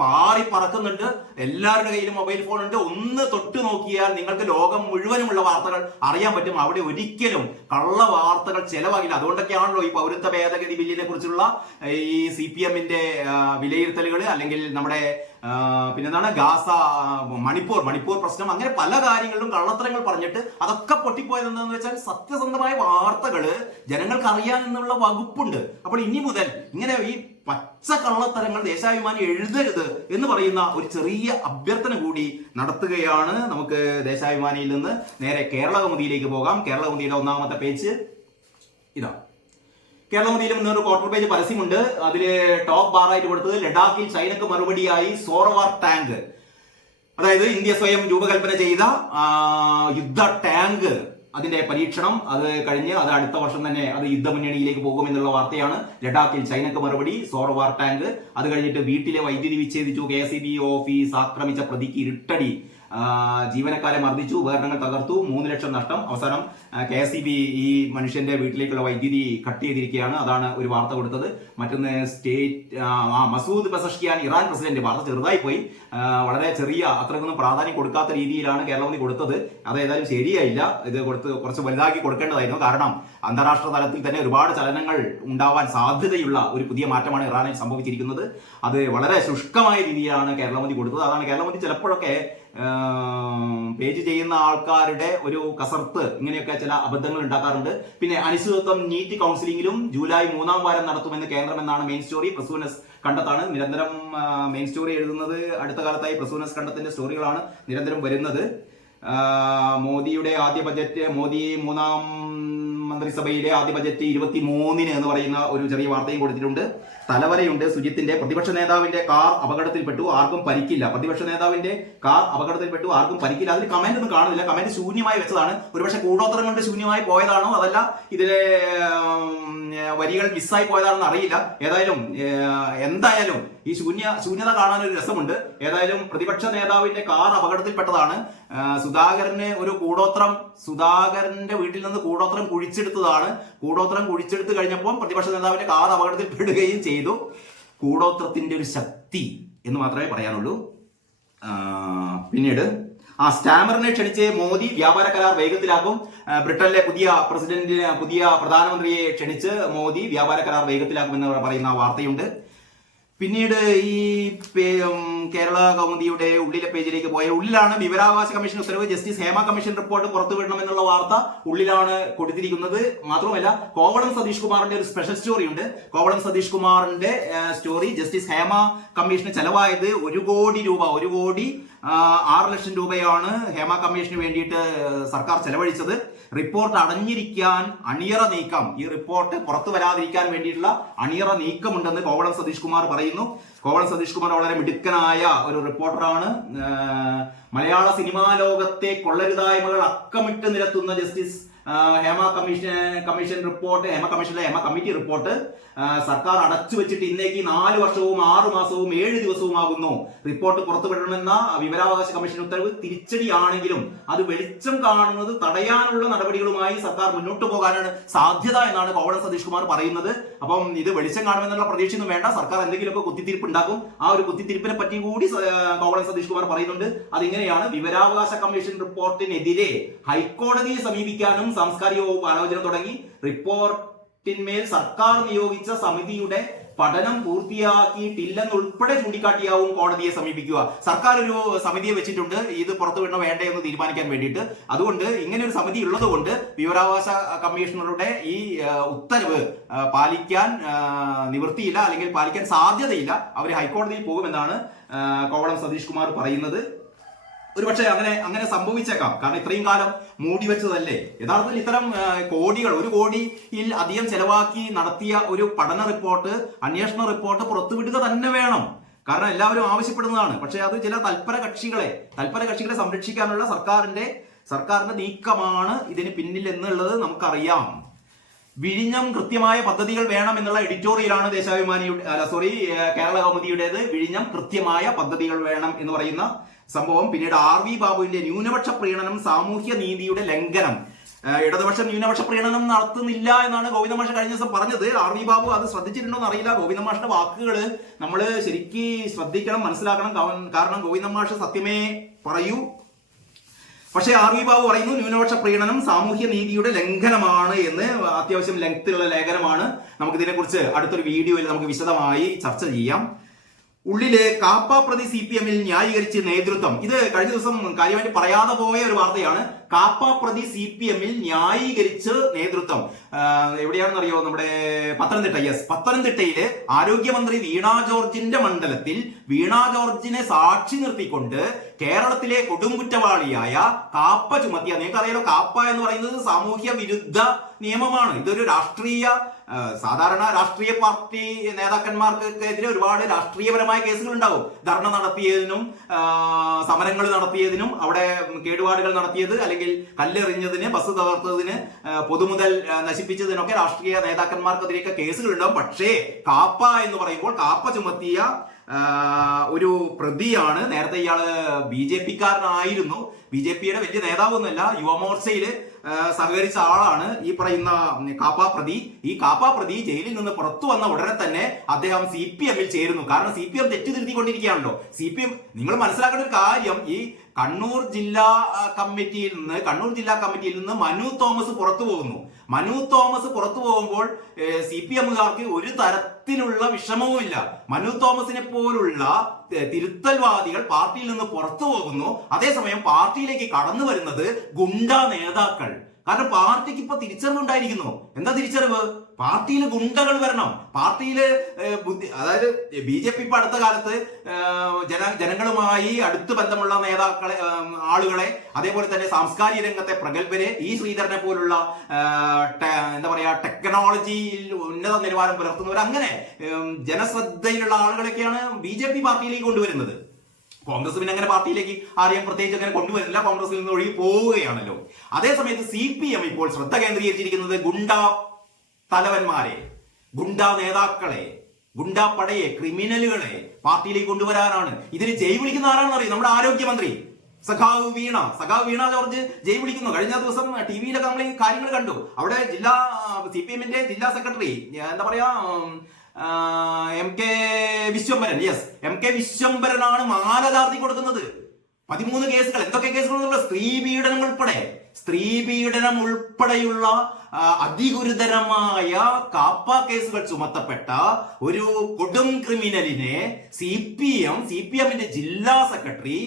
പാറി പറക്കുന്നുണ്ട്. എല്ലാവരുടെ കയ്യിലും മൊബൈൽ ഫോൺ ഉണ്ട്. ഒന്ന് തൊട്ട് നോക്കിയാൽ നിങ്ങൾക്ക് ലോകം മുഴുവനുമുള്ള വാർത്തകൾ അറിയാൻ പറ്റും. അവിടെ ഒരിക്കലും കള്ള വാർത്തകൾ ചെലവാകില്ല. അതുകൊണ്ടൊക്കെയാണല്ലോ ഈ പൗരത്വ ഭേദഗതി ബില്ലിനെ കുറിച്ചുള്ള ഈ CPM-ന്റെ വിലയിരുത്തലുകൾ, അല്ലെങ്കിൽ നമ്മുടെ പിന്നെന്താണ് മണിപ്പൂർ പ്രശ്നം, അങ്ങനെ പല കാര്യങ്ങളിലും കള്ളത്തരങ്ങൾ പറഞ്ഞിട്ട് അതൊക്കെ പൊട്ടിപ്പോയത് എന്താണെന്ന് വെച്ചാൽ സത്യസന്ധമായ വാർത്തകള് ജനങ്ങൾക്ക് അറിയാൻ എന്നുള്ള വകുപ്പുണ്ട്. അപ്പോൾ ഇനി മുതൽ ഇങ്ങനെ ഈ പച്ച കള്ളത്തരങ്ങൾ ദേശാഭിമാനി എഴുതരുത് എന്ന് പറയുന്ന ഒരു ചെറിയ അഭ്യർത്ഥന കൂടി നടത്തുകയാണ്. നമുക്ക് ദേശാഭിമാനിയിൽ നിന്ന് നേരെ കേരളകൗമുദിയിലേക്ക് പോകാം. കേരളകൗമുദിയുടെ 1-ാമത്തെ പേജ് ഇതാ. കേരളകൗമുദിയിൽ മുന്നൊരു ക്വാർട്ടർ പേജ് പരസ്യമുണ്ട്. അതില് ടോപ്പ് ബാറായിട്ട് കൊടുത്തത് ലഡാക്കിൽ ചൈനക്ക് മറുപടിയായി സോറവാർ ടാങ്ക്. അതായത് ഇന്ത്യ സ്വയം രൂപകൽപ്പന ചെയ്ത യുദ്ധ ടാങ്ക്, അതിന്റെ പരീക്ഷണം അത് കഴിഞ്ഞ് അത് അടുത്ത വർഷം തന്നെ അത് യുദ്ധമുന്നണിയിലേക്ക് പോകുമെന്നുള്ള വാർത്തയാണ്. ലഡാക്കിൽ ചൈനക്ക് മറുപടി, സോറവാർ ടാങ്ക്. അത് കഴിഞ്ഞിട്ട് വീട്ടിലെ വൈദ്യുതി വിച്ഛേദിച്ചു, KSEB ഓഫീസ് ആക്രമിച്ച പ്രതിക്ക് ഇരുട്ടടി, ജീവനക്കാരെ മർദ്ദിച്ചു, ഉപകരണങ്ങൾ തകർത്തു, 3 ലക്ഷം നഷ്ടം. അവസാനം KSEB ഈ മനുഷ്യന്റെ വീട്ടിലേക്കുള്ള വൈദ്യുതി കട്ട് ചെയ്തിരിക്കുകയാണ്. അതാണ് ഒരു വാർത്ത കൊടുത്തത്. മറ്റൊന്ന് മസൂദ് പെസഷ്കിയാൻ ഇറാൻ പ്രസിഡന്റ്. വാർത്ത ചെറുതായി പോയി, വളരെ ചെറിയ, അത്രക്കൊന്നും പ്രാധാന്യം കൊടുക്കാത്ത രീതിയിലാണ് കേരളത്തിൽ കൊടുത്തത്. അത് ഏതായാലും ശരിയായില്ല. ഇത് കുറച്ച് വലുതാക്കി കൊടുക്കേണ്ടതായിരുന്നു. കാരണം അന്താരാഷ്ട്ര തലത്തിൽ തന്നെ ഒരുപാട് ചലനങ്ങൾ ഉണ്ടാവാൻ സാധ്യതയുള്ള ഒരു പുതിയ മാറ്റമാണ് ഇറാനിൽ സംഭവിച്ചിരിക്കുന്നത്. അത് വളരെ ശുഷ്കമായ രീതിയിലാണ് കേരളമതി കൊടുത്തത്. അതാണ് കേരളമതി ചിലപ്പോഴൊക്കെ പേജ് ചെയ്യുന്ന ആൾക്കാരുടെ ഒരു കസർത്ത്, ഇങ്ങനെയൊക്കെ ചില അബദ്ധങ്ങൾ ഉണ്ടാക്കാറുണ്ട്. പിന്നെ അനിശ്ചിതത്വം നീറ്റ് കൗൺസിലിംഗിലും ജൂലൈ 3-ാം വാരം നടത്തുമെന്ന് കേന്ദ്രം എന്നാണ് മെയിൻ സ്റ്റോറി. പ്രസൂനസ് കണ്ടത്താണ് നിരന്തരം മെയിൻ സ്റ്റോറി എഴുതുന്നത്. അടുത്ത കാലത്തായി പ്രസൂനസ് കണ്ടത്തിന്റെ സ്റ്റോറികളാണ് നിരന്തരം വരുന്നത്. മോദിയുടെ ആദ്യ ബജറ്റ്, മോദി 3-ാം മന്ത്രിസഭയിലെ ആദ്യ ബജറ്റ് 23-ന് എന്ന് പറയുന്ന ഒരു ചെറിയ വാർത്തയും കൊടുത്തിട്ടുണ്ട്. തലവരയുണ്ട് സുജിത്തിന്റെ. പ്രതിപക്ഷ നേതാവിന്റെ കാർ അപകടത്തിൽപ്പെട്ടു, ആർക്കും പരിക്കില്ല. പ്രതിപക്ഷ നേതാവിന്റെ കാർ അപകടത്തിൽപ്പെട്ടു, ആർക്കും പരിക്കില്ല. അതിൽ കമന്റ് ഒന്നും കാണുന്നില്ല. കമന്റ് ശൂന്യമായി വെച്ചതാണ്. ഒരുപക്ഷെ കൂടോത്രം കൊണ്ട് ശൂന്യമായി പോയതാണോ അതല്ല ഇതിലെ വരികൾ മിസ്സായി പോയതാണെന്ന് അറിയില്ല. എന്തായാലും ഈ ശൂന്യത കാണാൻ ഒരു രസമുണ്ട്. ഏതായാലും പ്രതിപക്ഷ നേതാവിന്റെ കാർ അപകടത്തിൽപ്പെട്ടതാണ്. സുധാകരന് ഒരു കൂടോത്രം, സുധാകരന്റെ വീട്ടിൽ നിന്ന് കൂടോത്രം കുഴിച്ചെടുത്തതാണ്. കൂടോത്രം കുഴിച്ചെടുത്ത് കഴിഞ്ഞപ്പോൾ പ്രതിപക്ഷ നേതാവിന്റെ കാർ അപകടത്തിൽപ്പെടുകയും ചെയ്തു. കൂടോത്രത്തിന്റെ ഒരു ശക്തി എന്ന് മാത്രമേ പറയാനുള്ളൂ. പിന്നീട് സ്റ്റാമറിനെ ക്ഷണിച്ച് മോദി, വ്യാപാര കരാർ വേഗത്തിലാക്കും. ബ്രിട്ടനിലെ പുതിയ പ്രധാനമന്ത്രിയെ ക്ഷണിച്ച് മോദി വ്യാപാര കരാർ വേഗത്തിലാക്കുമെന്ന് പറയുന്ന വാർത്തയുണ്ട്. പിന്നീട് ഈ കേരള കൗമുദിയുടെ ഉള്ളിലെ പേജിലേക്ക് പോയ ഉള്ളിലാണ് വിവരാവകാശ കമ്മീഷൻ ഉത്തരവ്, ജസ്റ്റിസ് ഹേമ കമ്മീഷൻ റിപ്പോർട്ട് പുറത്തുവിടണമെന്നുള്ള വാർത്ത ഉള്ളിലാണ് കൊടുത്തിരിക്കുന്നത്. മാത്രമല്ല കോവളം സതീഷ് കുമാറിന്റെ ഒരു സ്പെഷ്യൽ സ്റ്റോറി ഉണ്ട്. കോവളം സതീഷ് കുമാറിന്റെ സ്റ്റോറി, ജസ്റ്റിസ് ഹേമ കമ്മീഷന് ചെലവായത് 1 കോടി രൂപ, 1,06,00,000 രൂപയാണ് ഹേമ കമ്മീഷന് വേണ്ടിയിട്ട് സർക്കാർ ചെലവഴിച്ചത്. റിപ്പോർട്ട് അടഞ്ഞിരിക്കാൻ അണിയറ നീക്കം, ഈ റിപ്പോർട്ട് പുറത്തു വരാതിരിക്കാൻ വേണ്ടിയിട്ടുള്ള അണിയറ നീക്കമുണ്ടെന്ന് കോവളം സതീഷ് കുമാർ പറയുന്നു. കോവളം സതീഷ് കുമാർ വളരെ മിടുക്കനായ ഒരു റിപ്പോർട്ടറാണ്. മലയാള സിനിമാ ലോകത്തെ കൊള്ളരുതായ്മകൾ അക്കമിട്ട് നിരത്തുന്ന justice Hema commission report, Hema committee report സർക്കാർ അടച്ചു വെച്ചിട്ട് ഇന്നേക്ക് 4 വർഷവും 6 മാസവും 7 ദിവസവും ആകുന്നു. റിപ്പോർട്ട് പുറത്തുവിടണമെന്ന വിവരാവകാശ കമ്മീഷൻ ഉത്തരവ് തിരിച്ചടിയാണെങ്കിലും അത് വെളിച്ചം കാണുന്നത് തടയാനുള്ള നടപടികളുമായി സർക്കാർ മുന്നോട്ട് പോകാനാണ് സാധ്യത എന്നാണ് കോവളം സതീഷ് കുമാർ പറയുന്നത്. അപ്പം ഇത് വെളിച്ചം കാണുമെന്നുള്ള പ്രതീക്ഷയൊന്നും വേണ്ട, സർക്കാർ എന്തെങ്കിലുമൊക്കെ കുത്തിത്തിരിപ്പ് ഉണ്ടാക്കും. ആ ഒരു കുത്തിത്തിരിപ്പിനെ പറ്റി കൂടി കോവളം സതീഷ് കുമാർ പറയുന്നുണ്ട്. അതിങ്ങനെയാണ്: വിവരാവകാശ കമ്മീഷൻ റിപ്പോർട്ടിനെതിരെ ഹൈക്കോടതിയെ സമീപിക്കാനും സാംസ്കാരിക വകുപ്പ് ആലോചന തുടങ്ങി. റിപ്പോർട്ടിന്മേൽ സർക്കാർ നിയോഗിച്ച സമിതിയുടെ പഠനം പൂർത്തിയാക്കിയിട്ടില്ലെന്നുൾപ്പെടെ ചൂണ്ടിക്കാട്ടിയാവും കോടതിയെ സമീപിക്കുക. സർക്കാർ ഒരു സമിതിയെ വെച്ചിട്ടുണ്ട് ഇത് പുറത്തുവിടണോ വേണ്ടേ എന്ന് തീരുമാനിക്കാൻ വേണ്ടിയിട്ട്. അതുകൊണ്ട് ഇങ്ങനെ ഒരു സമിതി ഉള്ളത് കൊണ്ട് വിവരാവകാശ കമ്മീഷണറുടെ ഈ ഉത്തരവ് പാലിക്കാൻ നിവൃത്തിയില്ല, അല്ലെങ്കിൽ പാലിക്കാൻ സാധ്യതയില്ല. അവർ ഹൈക്കോടതിയിൽ പോകുമെന്നാണ് കോവളം സതീഷ് കുമാർ പറയുന്നത്. ഒരുപക്ഷെ അങ്ങനെ സംഭവിച്ചേക്കാം. കാരണം ഇത്രയും കാലം മൂടിവെച്ചതല്ലേ. യഥാർത്ഥത്തിൽ ഇത്തരം കോടികൾ, 1 കോടിയിൽ അധികം ചെലവാക്കി നടത്തിയ ഒരു പഠന റിപ്പോർട്ട്, അന്വേഷണ റിപ്പോർട്ട് പുറത്തുവിടുക തന്നെ വേണം. കാരണം എല്ലാവരും ആവശ്യപ്പെടുന്നതാണ്. പക്ഷെ അത് ചില തൽപര കക്ഷികളെ സംരക്ഷിക്കാനുള്ള സർക്കാരിന്റെ നീക്കമാണ് ഇതിന് പിന്നിൽ എന്നുള്ളത് നമുക്കറിയാം. വിഴിഞ്ഞം കൃത്യമായ പദ്ധതികൾ വേണം എന്നുള്ള എഡിറ്റോറിയലാണ് കേരള കൗമുദിയുടേത്. വിഴിഞ്ഞം കൃത്യമായ പദ്ധതികൾ വേണം എന്ന് പറയുന്ന സംഭവം. പിന്നീട് RV ബാബുവിന്റെ ന്യൂനപക്ഷ പ്രീണനം സാമൂഹ്യ നീതിയുടെ ലംഘനം. ഇടതുപക്ഷം ന്യൂനപക്ഷ പ്രീണനം നടത്തുന്നില്ല എന്നാണ് ഗോവിന്ദ മാഷ് കഴിഞ്ഞ ദിവസം പറഞ്ഞത്. RV ബാബു അത് ശ്രദ്ധിച്ചിട്ടുണ്ടോ എന്ന് അറിയില്ല. ഗോവിന്ദ മാഷിന്റെ വാക്കുകൾ നമ്മൾ ശരിക്ക് ശ്രദ്ധിക്കണം, മനസ്സിലാക്കണം. കാരണം ഗോവിന്ദ മാഷ് സത്യമേ പറയൂ. പക്ഷേ RV ബാബു പറയുന്നു ന്യൂനപക്ഷ പ്രീണനം സാമൂഹ്യ നീതിയുടെ ലംഘനമാണ് എന്ന്. അത്യാവശ്യം ലെങ്തിലുള്ള ലേഖനമാണ്. നമുക്കിതിനെ കുറിച്ച് അടുത്തൊരു വീഡിയോയിൽ നമുക്ക് വിശദമായി ചർച്ച ചെയ്യാം. ഉള്ളില് കാപ്പ പ്രതി CPM-ൽ ന്യായീകരിച്ച് നേതൃത്വം. ഇത് കഴിഞ്ഞ ദിവസം കാര്യമായിട്ട് പറയാതെ പോയ ഒരു വാർത്തയാണ്. കാപ്പ പ്രതി CPM-ൽ ന്യായീകരിച്ച് നേതൃത്വം. എവിടെയാണെന്നറിയോ? നമ്മുടെ പത്തനംതിട്ടയില് ആരോഗ്യമന്ത്രി വീണ ജോർജിന്റെ മണ്ഡലത്തിൽ വീണ ജോർജിനെ സാക്ഷി നിർത്തിക്കൊണ്ട് കേരളത്തിലെ കൊടുംകുറ്റവാളിയായ കാപ്പ ചുമത്തിയ, നിങ്ങൾക്കറിയാലോ കാപ്പ എന്ന് പറയുന്നത് സാമൂഹ്യ വിരുദ്ധ നിയമമാണ്. ഇതൊരു സാധാരണ രാഷ്ട്രീയ പാർട്ടി നേതാക്കന്മാർക്കെതിരെ ഒരുപാട് രാഷ്ട്രീയപരമായ കേസുകൾ ഉണ്ടാവും. ധർണ നടത്തിയതിനും സമരങ്ങൾ നടത്തിയതിനും അവിടെ കേടുപാടുകൾ നടത്തിയത്, അല്ലെങ്കിൽ കല്ലെറിഞ്ഞതിന്, ബസ് തകർത്തതിന്, പൊതുമുതൽ നശിപ്പിച്ചതിനൊക്കെ രാഷ്ട്രീയ നേതാക്കന്മാർക്കെതിരെയൊക്കെ കേസുകൾ ഉണ്ടാവും. പക്ഷേ കാപ്പ എന്ന് പറയുമ്പോൾ കാപ്പ ചുമത്തിയ ഒരു പ്രതിയാണ്. നേരത്തെ ഇയാള് BJP-കാരനായിരുന്നു. BJP-യുടെ വലിയ നേതാവൊന്നുമല്ല, യുവമോർച്ചയില് സഹകരിച്ച ആളാണ് ഈ പറയുന്ന കാപ്പ പ്രതി. ഈ കാപ്പ പ്രതി ജയിലിൽ നിന്ന് പുറത്തു വന്ന ഉടനെ തന്നെ അദ്ദേഹം CPM-ൽ ചേരുന്നു. കാരണം CPM തെറ്റിദ്ധരുത്തിക്കൊണ്ടിരിക്കുകയാണല്ലോ. നിങ്ങൾ മനസ്സിലാക്കേണ്ട ഒരു കാര്യം, ഈ കണ്ണൂർ ജില്ലാ കമ്മിറ്റിയിൽ നിന്ന് മനു തോമസ് പുറത്തു പോകുന്നു. മനു തോമസ് പുറത്തു പോകുമ്പോൾ CPM-കാർക്ക് ഒരു തരത്തിലുള്ള വിഷമവുമില്ല. മനു തോമസിനെ പോലുള്ള തിരുത്തൽവാദികൾ പാർട്ടിയിൽ നിന്ന് പുറത്തു പോകുന്നു. അതേസമയം പാർട്ടിയിലേക്ക് കടന്നു വരുന്നത് ഗുണ്ടാ നേതാക്കൾ. കാരണം പാർട്ടിക്ക് ഇപ്പൊ തിരിച്ചറിവുണ്ടായിരിക്കുന്നു. എന്താ തിരിച്ചറിവ്? പാർട്ടിയിൽ ഗുണ്ടകൾ വരണം. പാർട്ടിയില് അതായത് BJP ഇപ്പൊ അടുത്ത കാലത്ത് ജനങ്ങളുമായി അടുത്ത് ബന്ധമുള്ള ആളുകളെ, അതേപോലെ തന്നെ സാംസ്കാരിക രംഗത്തെ പ്രഗത്ഭരെ, ശ്രീധരനെ പോലുള്ള ടെക്നോളജിയിൽ ഉന്നത നിലവാരം പുലർത്തുന്നവർ, അങ്ങനെ ജനശ്രദ്ധയിലുള്ള ആളുകളൊക്കെയാണ് BJP പാർട്ടിയിലേക്ക് കൊണ്ടുവരുന്നത്. കോൺഗ്രസ് പിന്നെ അങ്ങനെ പാർട്ടിയിലേക്ക് ആരെയും പ്രത്യേകിച്ച് അങ്ങനെ കൊണ്ടുവരുന്നില്ല. കോൺഗ്രസിൽ നിന്ന് ഒഴുകി പോവുകയാണല്ലോ. അതേസമയത്ത് CPM ഇപ്പോൾ ശ്രദ്ധ കേന്ദ്രീകരിച്ചിരിക്കുന്നത് ഗുണ്ടാ തലവന്മാരെ, ഗുണ്ടാ നേതാക്കളെ, ഗുണ്ടാ പടയെ, ക്രിമിനലുകളെ പാർട്ടിയിലേക്ക് കൊണ്ടുവരാനാണ്. ഇതിന് ജയ് വിളിക്കുന്ന ആരാണെന്ന് അറിയും? നമ്മുടെ ആരോഗ്യമന്ത്രി സഖാവ് വീണ ജോർജ് ജയ് വിളിക്കുന്നു. കഴിഞ്ഞ ദിവസം TV-യിലൊക്കെ നമ്മൾ ഈ കാര്യങ്ങൾ കണ്ടു. അവിടെ CPM-ന്റെ ജില്ലാ സെക്രട്ടറി MK വിശ്വംഭരനാണ് മാല ചാർത്തി കൊടുക്കുന്നത്. 13 കേസുകൾ. എന്തൊക്കെ കേസുകൾ? സ്ത്രീ പീഡനം ഉൾപ്പെടെയുള്ള അതിഗുരുതരമായ കാപ്പ കേസുകൾ ചുമത്തപ്പെട്ട ഒരു കൊടും ക്രിമിനലിനെ CPM-ന്റെ ജില്ലാ സെക്രട്ടറി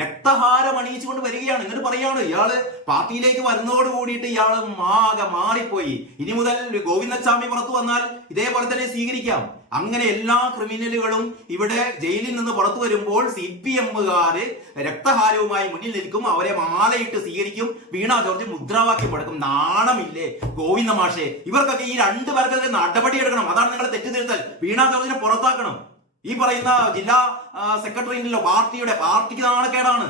രക്തഹാരം അണിയിച്ചുകൊണ്ട് വരികയാണ്. എന്നിട്ട് പറയാണ് ഇയാള് പാർട്ടിയിലേക്ക് വരുന്നതോട് കൂടിയിട്ട് ഇയാള് ആകെ മാറിപ്പോയി. ഇനി മുതൽ ഗോവിന്ദസ്വാമി പുറത്തു വന്നാൽ ഇതേപോലെ തന്നെ സ്വീകരിക്കാം. അങ്ങനെ എല്ലാ ക്രിമിനലുകളും ഇവിടെ ജയിലിൽ നിന്ന് പുറത്തു വരുമ്പോൾ CPM-കാര് രക്തഹാരവുമായി മുന്നിൽ നിൽക്കും, അവരെ മാലയിട്ട് സ്വീകരിക്കും, വീണ ജോർജ് മുദ്രാവാക്യം എടുക്കും. നാണമില്ലേ ഗോവിന്ദ മാഷെ? ഇവർക്കൊക്കെ ഈ രണ്ടു പേർക്കെതിരെ നടപടി എടുക്കണം. അതാണ് നിങ്ങളെ തെറ്റുതിരുത്തൽ. വീണ ജോർജിനെ പുറത്താക്കണം. ഈ പറയുന്ന ജില്ലാ സെക്രട്ടറി ഉണ്ടല്ലോ, പാർട്ടിക്ക് നാണക്കേടാണ്.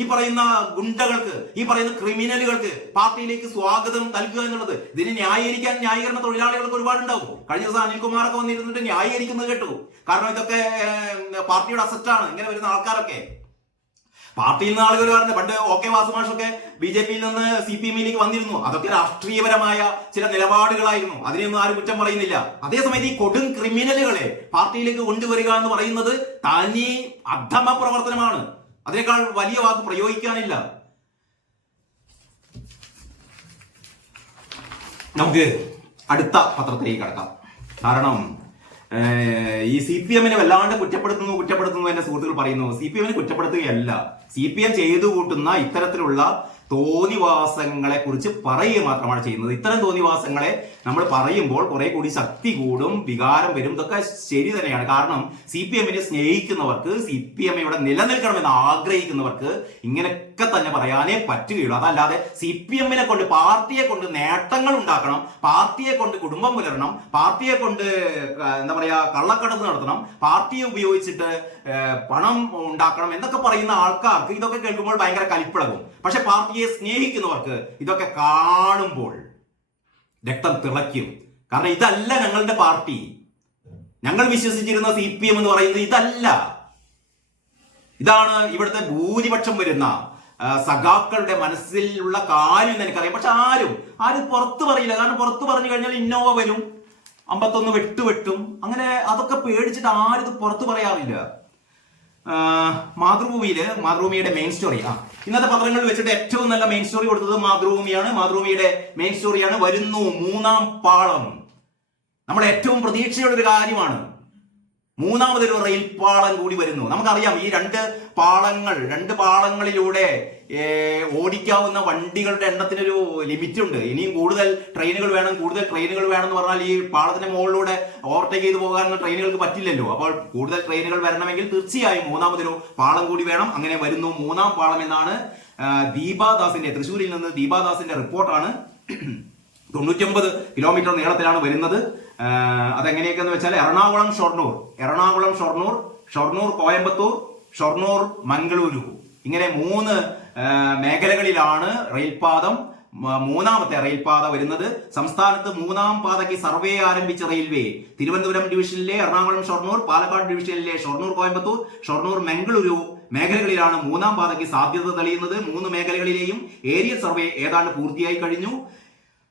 ഈ പറയുന്ന ഗുണ്ടകൾക്ക്, ഈ പറയുന്ന ക്രിമിനലുകൾക്ക് പാർട്ടിയിലേക്ക് സ്വാഗതം നൽകുക എന്നുള്ളത്. ഇതിന് ന്യായീകരണ തൊഴിലാളികൾക്ക് ഒരുപാടുണ്ടാവും. കഴിഞ്ഞ ദിവസം അനിൽകുമാറൊക്കെ വന്നിരുന്നിട്ട് ന്യായീകരിക്കുന്നത് കേട്ടു. കാരണം ഇതൊക്കെ പാർട്ടിയുടെ അസറ്റാണ്, ഇങ്ങനെ വരുന്ന ആൾക്കാരൊക്കെ. പാർട്ടിയിൽ നിന്ന് ആളുകൾ പറഞ്ഞു പണ്ട് OK വാസുമാഷൊക്കെ BJP-യിൽ നിന്ന് CPM-ലേക്ക് വന്നിരുന്നു. അതൊക്കെ രാഷ്ട്രീയപരമായ ചില നിലപാടുകളായിരുന്നു. അതിനെയൊന്നും ആരും കുറ്റം പറയുന്നില്ല. അതേസമയത്ത് ഈ കൊടും ക്രിമിനലുകളെ പാർട്ടിയിലേക്ക് കൊണ്ടുവരിക എന്ന് പറയുന്നത് തനി അധമ പ്രവർത്തനമാണ്. അതിനേക്കാൾ വലിയ വാക്ക് പ്രയോഗിക്കാനില്ല. നമുക്ക് അടുത്ത പത്രത്തിലേക്ക് കടക്കാം. കാരണം ഈ CPM-നെ വല്ലാണ്ട് കുറ്റപ്പെടുത്തുന്നു എന്റെ സുഹൃത്തുക്കൾ പറയുന്നു. CPM-നെ കുറ്റപ്പെടുത്തുകയല്ല, CPM ചെയ്തു കൂട്ടുന്ന ഇത്തരത്തിലുള്ള തോന്നിവാസങ്ങളെ കുറിച്ച് പറയുക മാത്രമാണ് ചെയ്യുന്നത്. ഇത്തരം തോന്നിവാസങ്ങളെ നമ്മൾ പറയുമ്പോൾ കുറെ കൂടി ശക്തി കൂടും, വികാരം വരും. ഇതൊക്കെ ശരി തന്നെയാണ്. കാരണം CPM-നെ സ്നേഹിക്കുന്നവർക്ക്, CPM ഇവിടെ നിലനിൽക്കണമെന്ന് ആഗ്രഹിക്കുന്നവർക്ക് ഇങ്ങനെയൊക്കെ തന്നെ പറയാനേ പറ്റുകയുള്ളൂ. അതല്ലാതെ CPM-നെ കൊണ്ട്, പാർട്ടിയെ കൊണ്ട് നേട്ടങ്ങൾ ഉണ്ടാക്കണം, പാർട്ടിയെ കൊണ്ട് കുടുംബം പുലരണം, പാർട്ടിയെ കൊണ്ട് എന്താ പറയാ കള്ളക്കടത്ത് നടത്തണം, പാർട്ടിയെ ഉപയോഗിച്ചിട്ട് പണം ഉണ്ടാക്കണം എന്നൊക്കെ പറയുന്ന ആൾക്കാർക്ക് ഇതൊക്കെ കേൾക്കുമ്പോൾ ഭയങ്കര കലിപ്പിളകും. പക്ഷെ പാർട്ടിയെ സ്നേഹിക്കുന്നവർക്ക് ഇതൊക്കെ കാണുമ്പോൾ രക്തം തിളയ്ക്കും. കാരണം ഇതല്ല ഞങ്ങളുടെ പാർട്ടി. ഞങ്ങൾ വിശ്വസിച്ചിരുന്ന CPM എന്ന് പറയുന്നത് ഇതല്ല. ഇതാണ് ഇവിടുത്തെ ഭൂരിപക്ഷം വരുന്ന സഖാക്കളുടെ മനസ്സിലുള്ള കാര്യം എന്ന് എനിക്കറിയാം. പക്ഷെ ആരും പുറത്തു പറയില്ല. കാരണം പുറത്തു പറഞ്ഞു കഴിഞ്ഞാൽ ഇന്നോവ വരും, 51 വെട്ടും. അങ്ങനെ അതൊക്കെ പേടിച്ചിട്ട് ആരും ഇത് പുറത്തു പറയാറില്ല. മാതൃഭൂമിയുടെ മെയിൻ സ്റ്റോറി, ഇന്നത്തെ പത്രങ്ങളിൽ വെച്ചിട്ട് ഏറ്റവും നല്ല മെയിൻ സ്റ്റോറി കൊടുത്തത് മാതൃഭൂമിയാണ്. മാതൃഭൂമിയുടെ മെയിൻ സ്റ്റോറിയാണ് വരുന്നു 3-ാം പാളം. നമ്മുടെ ഏറ്റവും പ്രതീക്ഷയുള്ള ഒരു കാര്യമാണ്. 3-മതൊരു റെയിൽ പാളം കൂടി വരുന്നു. നമുക്കറിയാം ഈ രണ്ട് പാളങ്ങളിലൂടെ ഓടിക്കാവുന്ന വണ്ടികളുടെ എണ്ണത്തിനൊരു ലിമിറ്റ് ഉണ്ട്. ഇനിയും കൂടുതൽ ട്രെയിനുകൾ വേണം എന്ന് പറഞ്ഞാൽ ഈ പാളത്തിന്റെ മുകളിലൂടെ ഓവർടേക്ക് ചെയ്ത് പോകാൻ ട്രെയിനുകൾക്ക് പറ്റില്ലല്ലോ. അപ്പോൾ കൂടുതൽ ട്രെയിനുകൾ വരണമെങ്കിൽ തീർച്ചയായും 3-മതൊരു പാളം കൂടി വേണം. അങ്ങനെ വരുന്നു 3-ാം പാളം എന്നാണ് തൃശ്ശൂരിൽ നിന്ന് ദീപാദാസിന്റെ റിപ്പോർട്ടാണ്. 99 കിലോമീറ്റർ നീളത്തിലാണ് വരുന്നത്. അതെങ്ങനെയൊക്കെയെന്ന് വെച്ചാൽ എറണാകുളം ഷൊർണൂർ കോയമ്പത്തൂർ, ഷൊർണൂർ മംഗളൂരു, ഇങ്ങനെ 3 മേഖലകളിലാണ് റെയിൽപാതം. 3-മത്തെ റെയിൽപാത വരുന്നത്. സംസ്ഥാനത്ത് 3-ാം പാതയ്ക്ക് സർവേ ആരംഭിച്ച റെയിൽവേ തിരുവനന്തപുരം ഡിവിഷനിലെ എറണാകുളം ഷൊർണൂർ, പാലക്കാട് ഡിവിഷനിലെ ഷൊർണൂർ കോയമ്പത്തൂർ, ഷൊർണൂർ മംഗളൂരു മേഖലകളിലാണ് 3-ാം പാതയ്ക്ക് സാധ്യത തെളിയുന്നത്. 3 മേഖലകളിലെയും ഏരിയൽ സർവേ ഏതാണ്ട് പൂർത്തിയായി കഴിഞ്ഞു.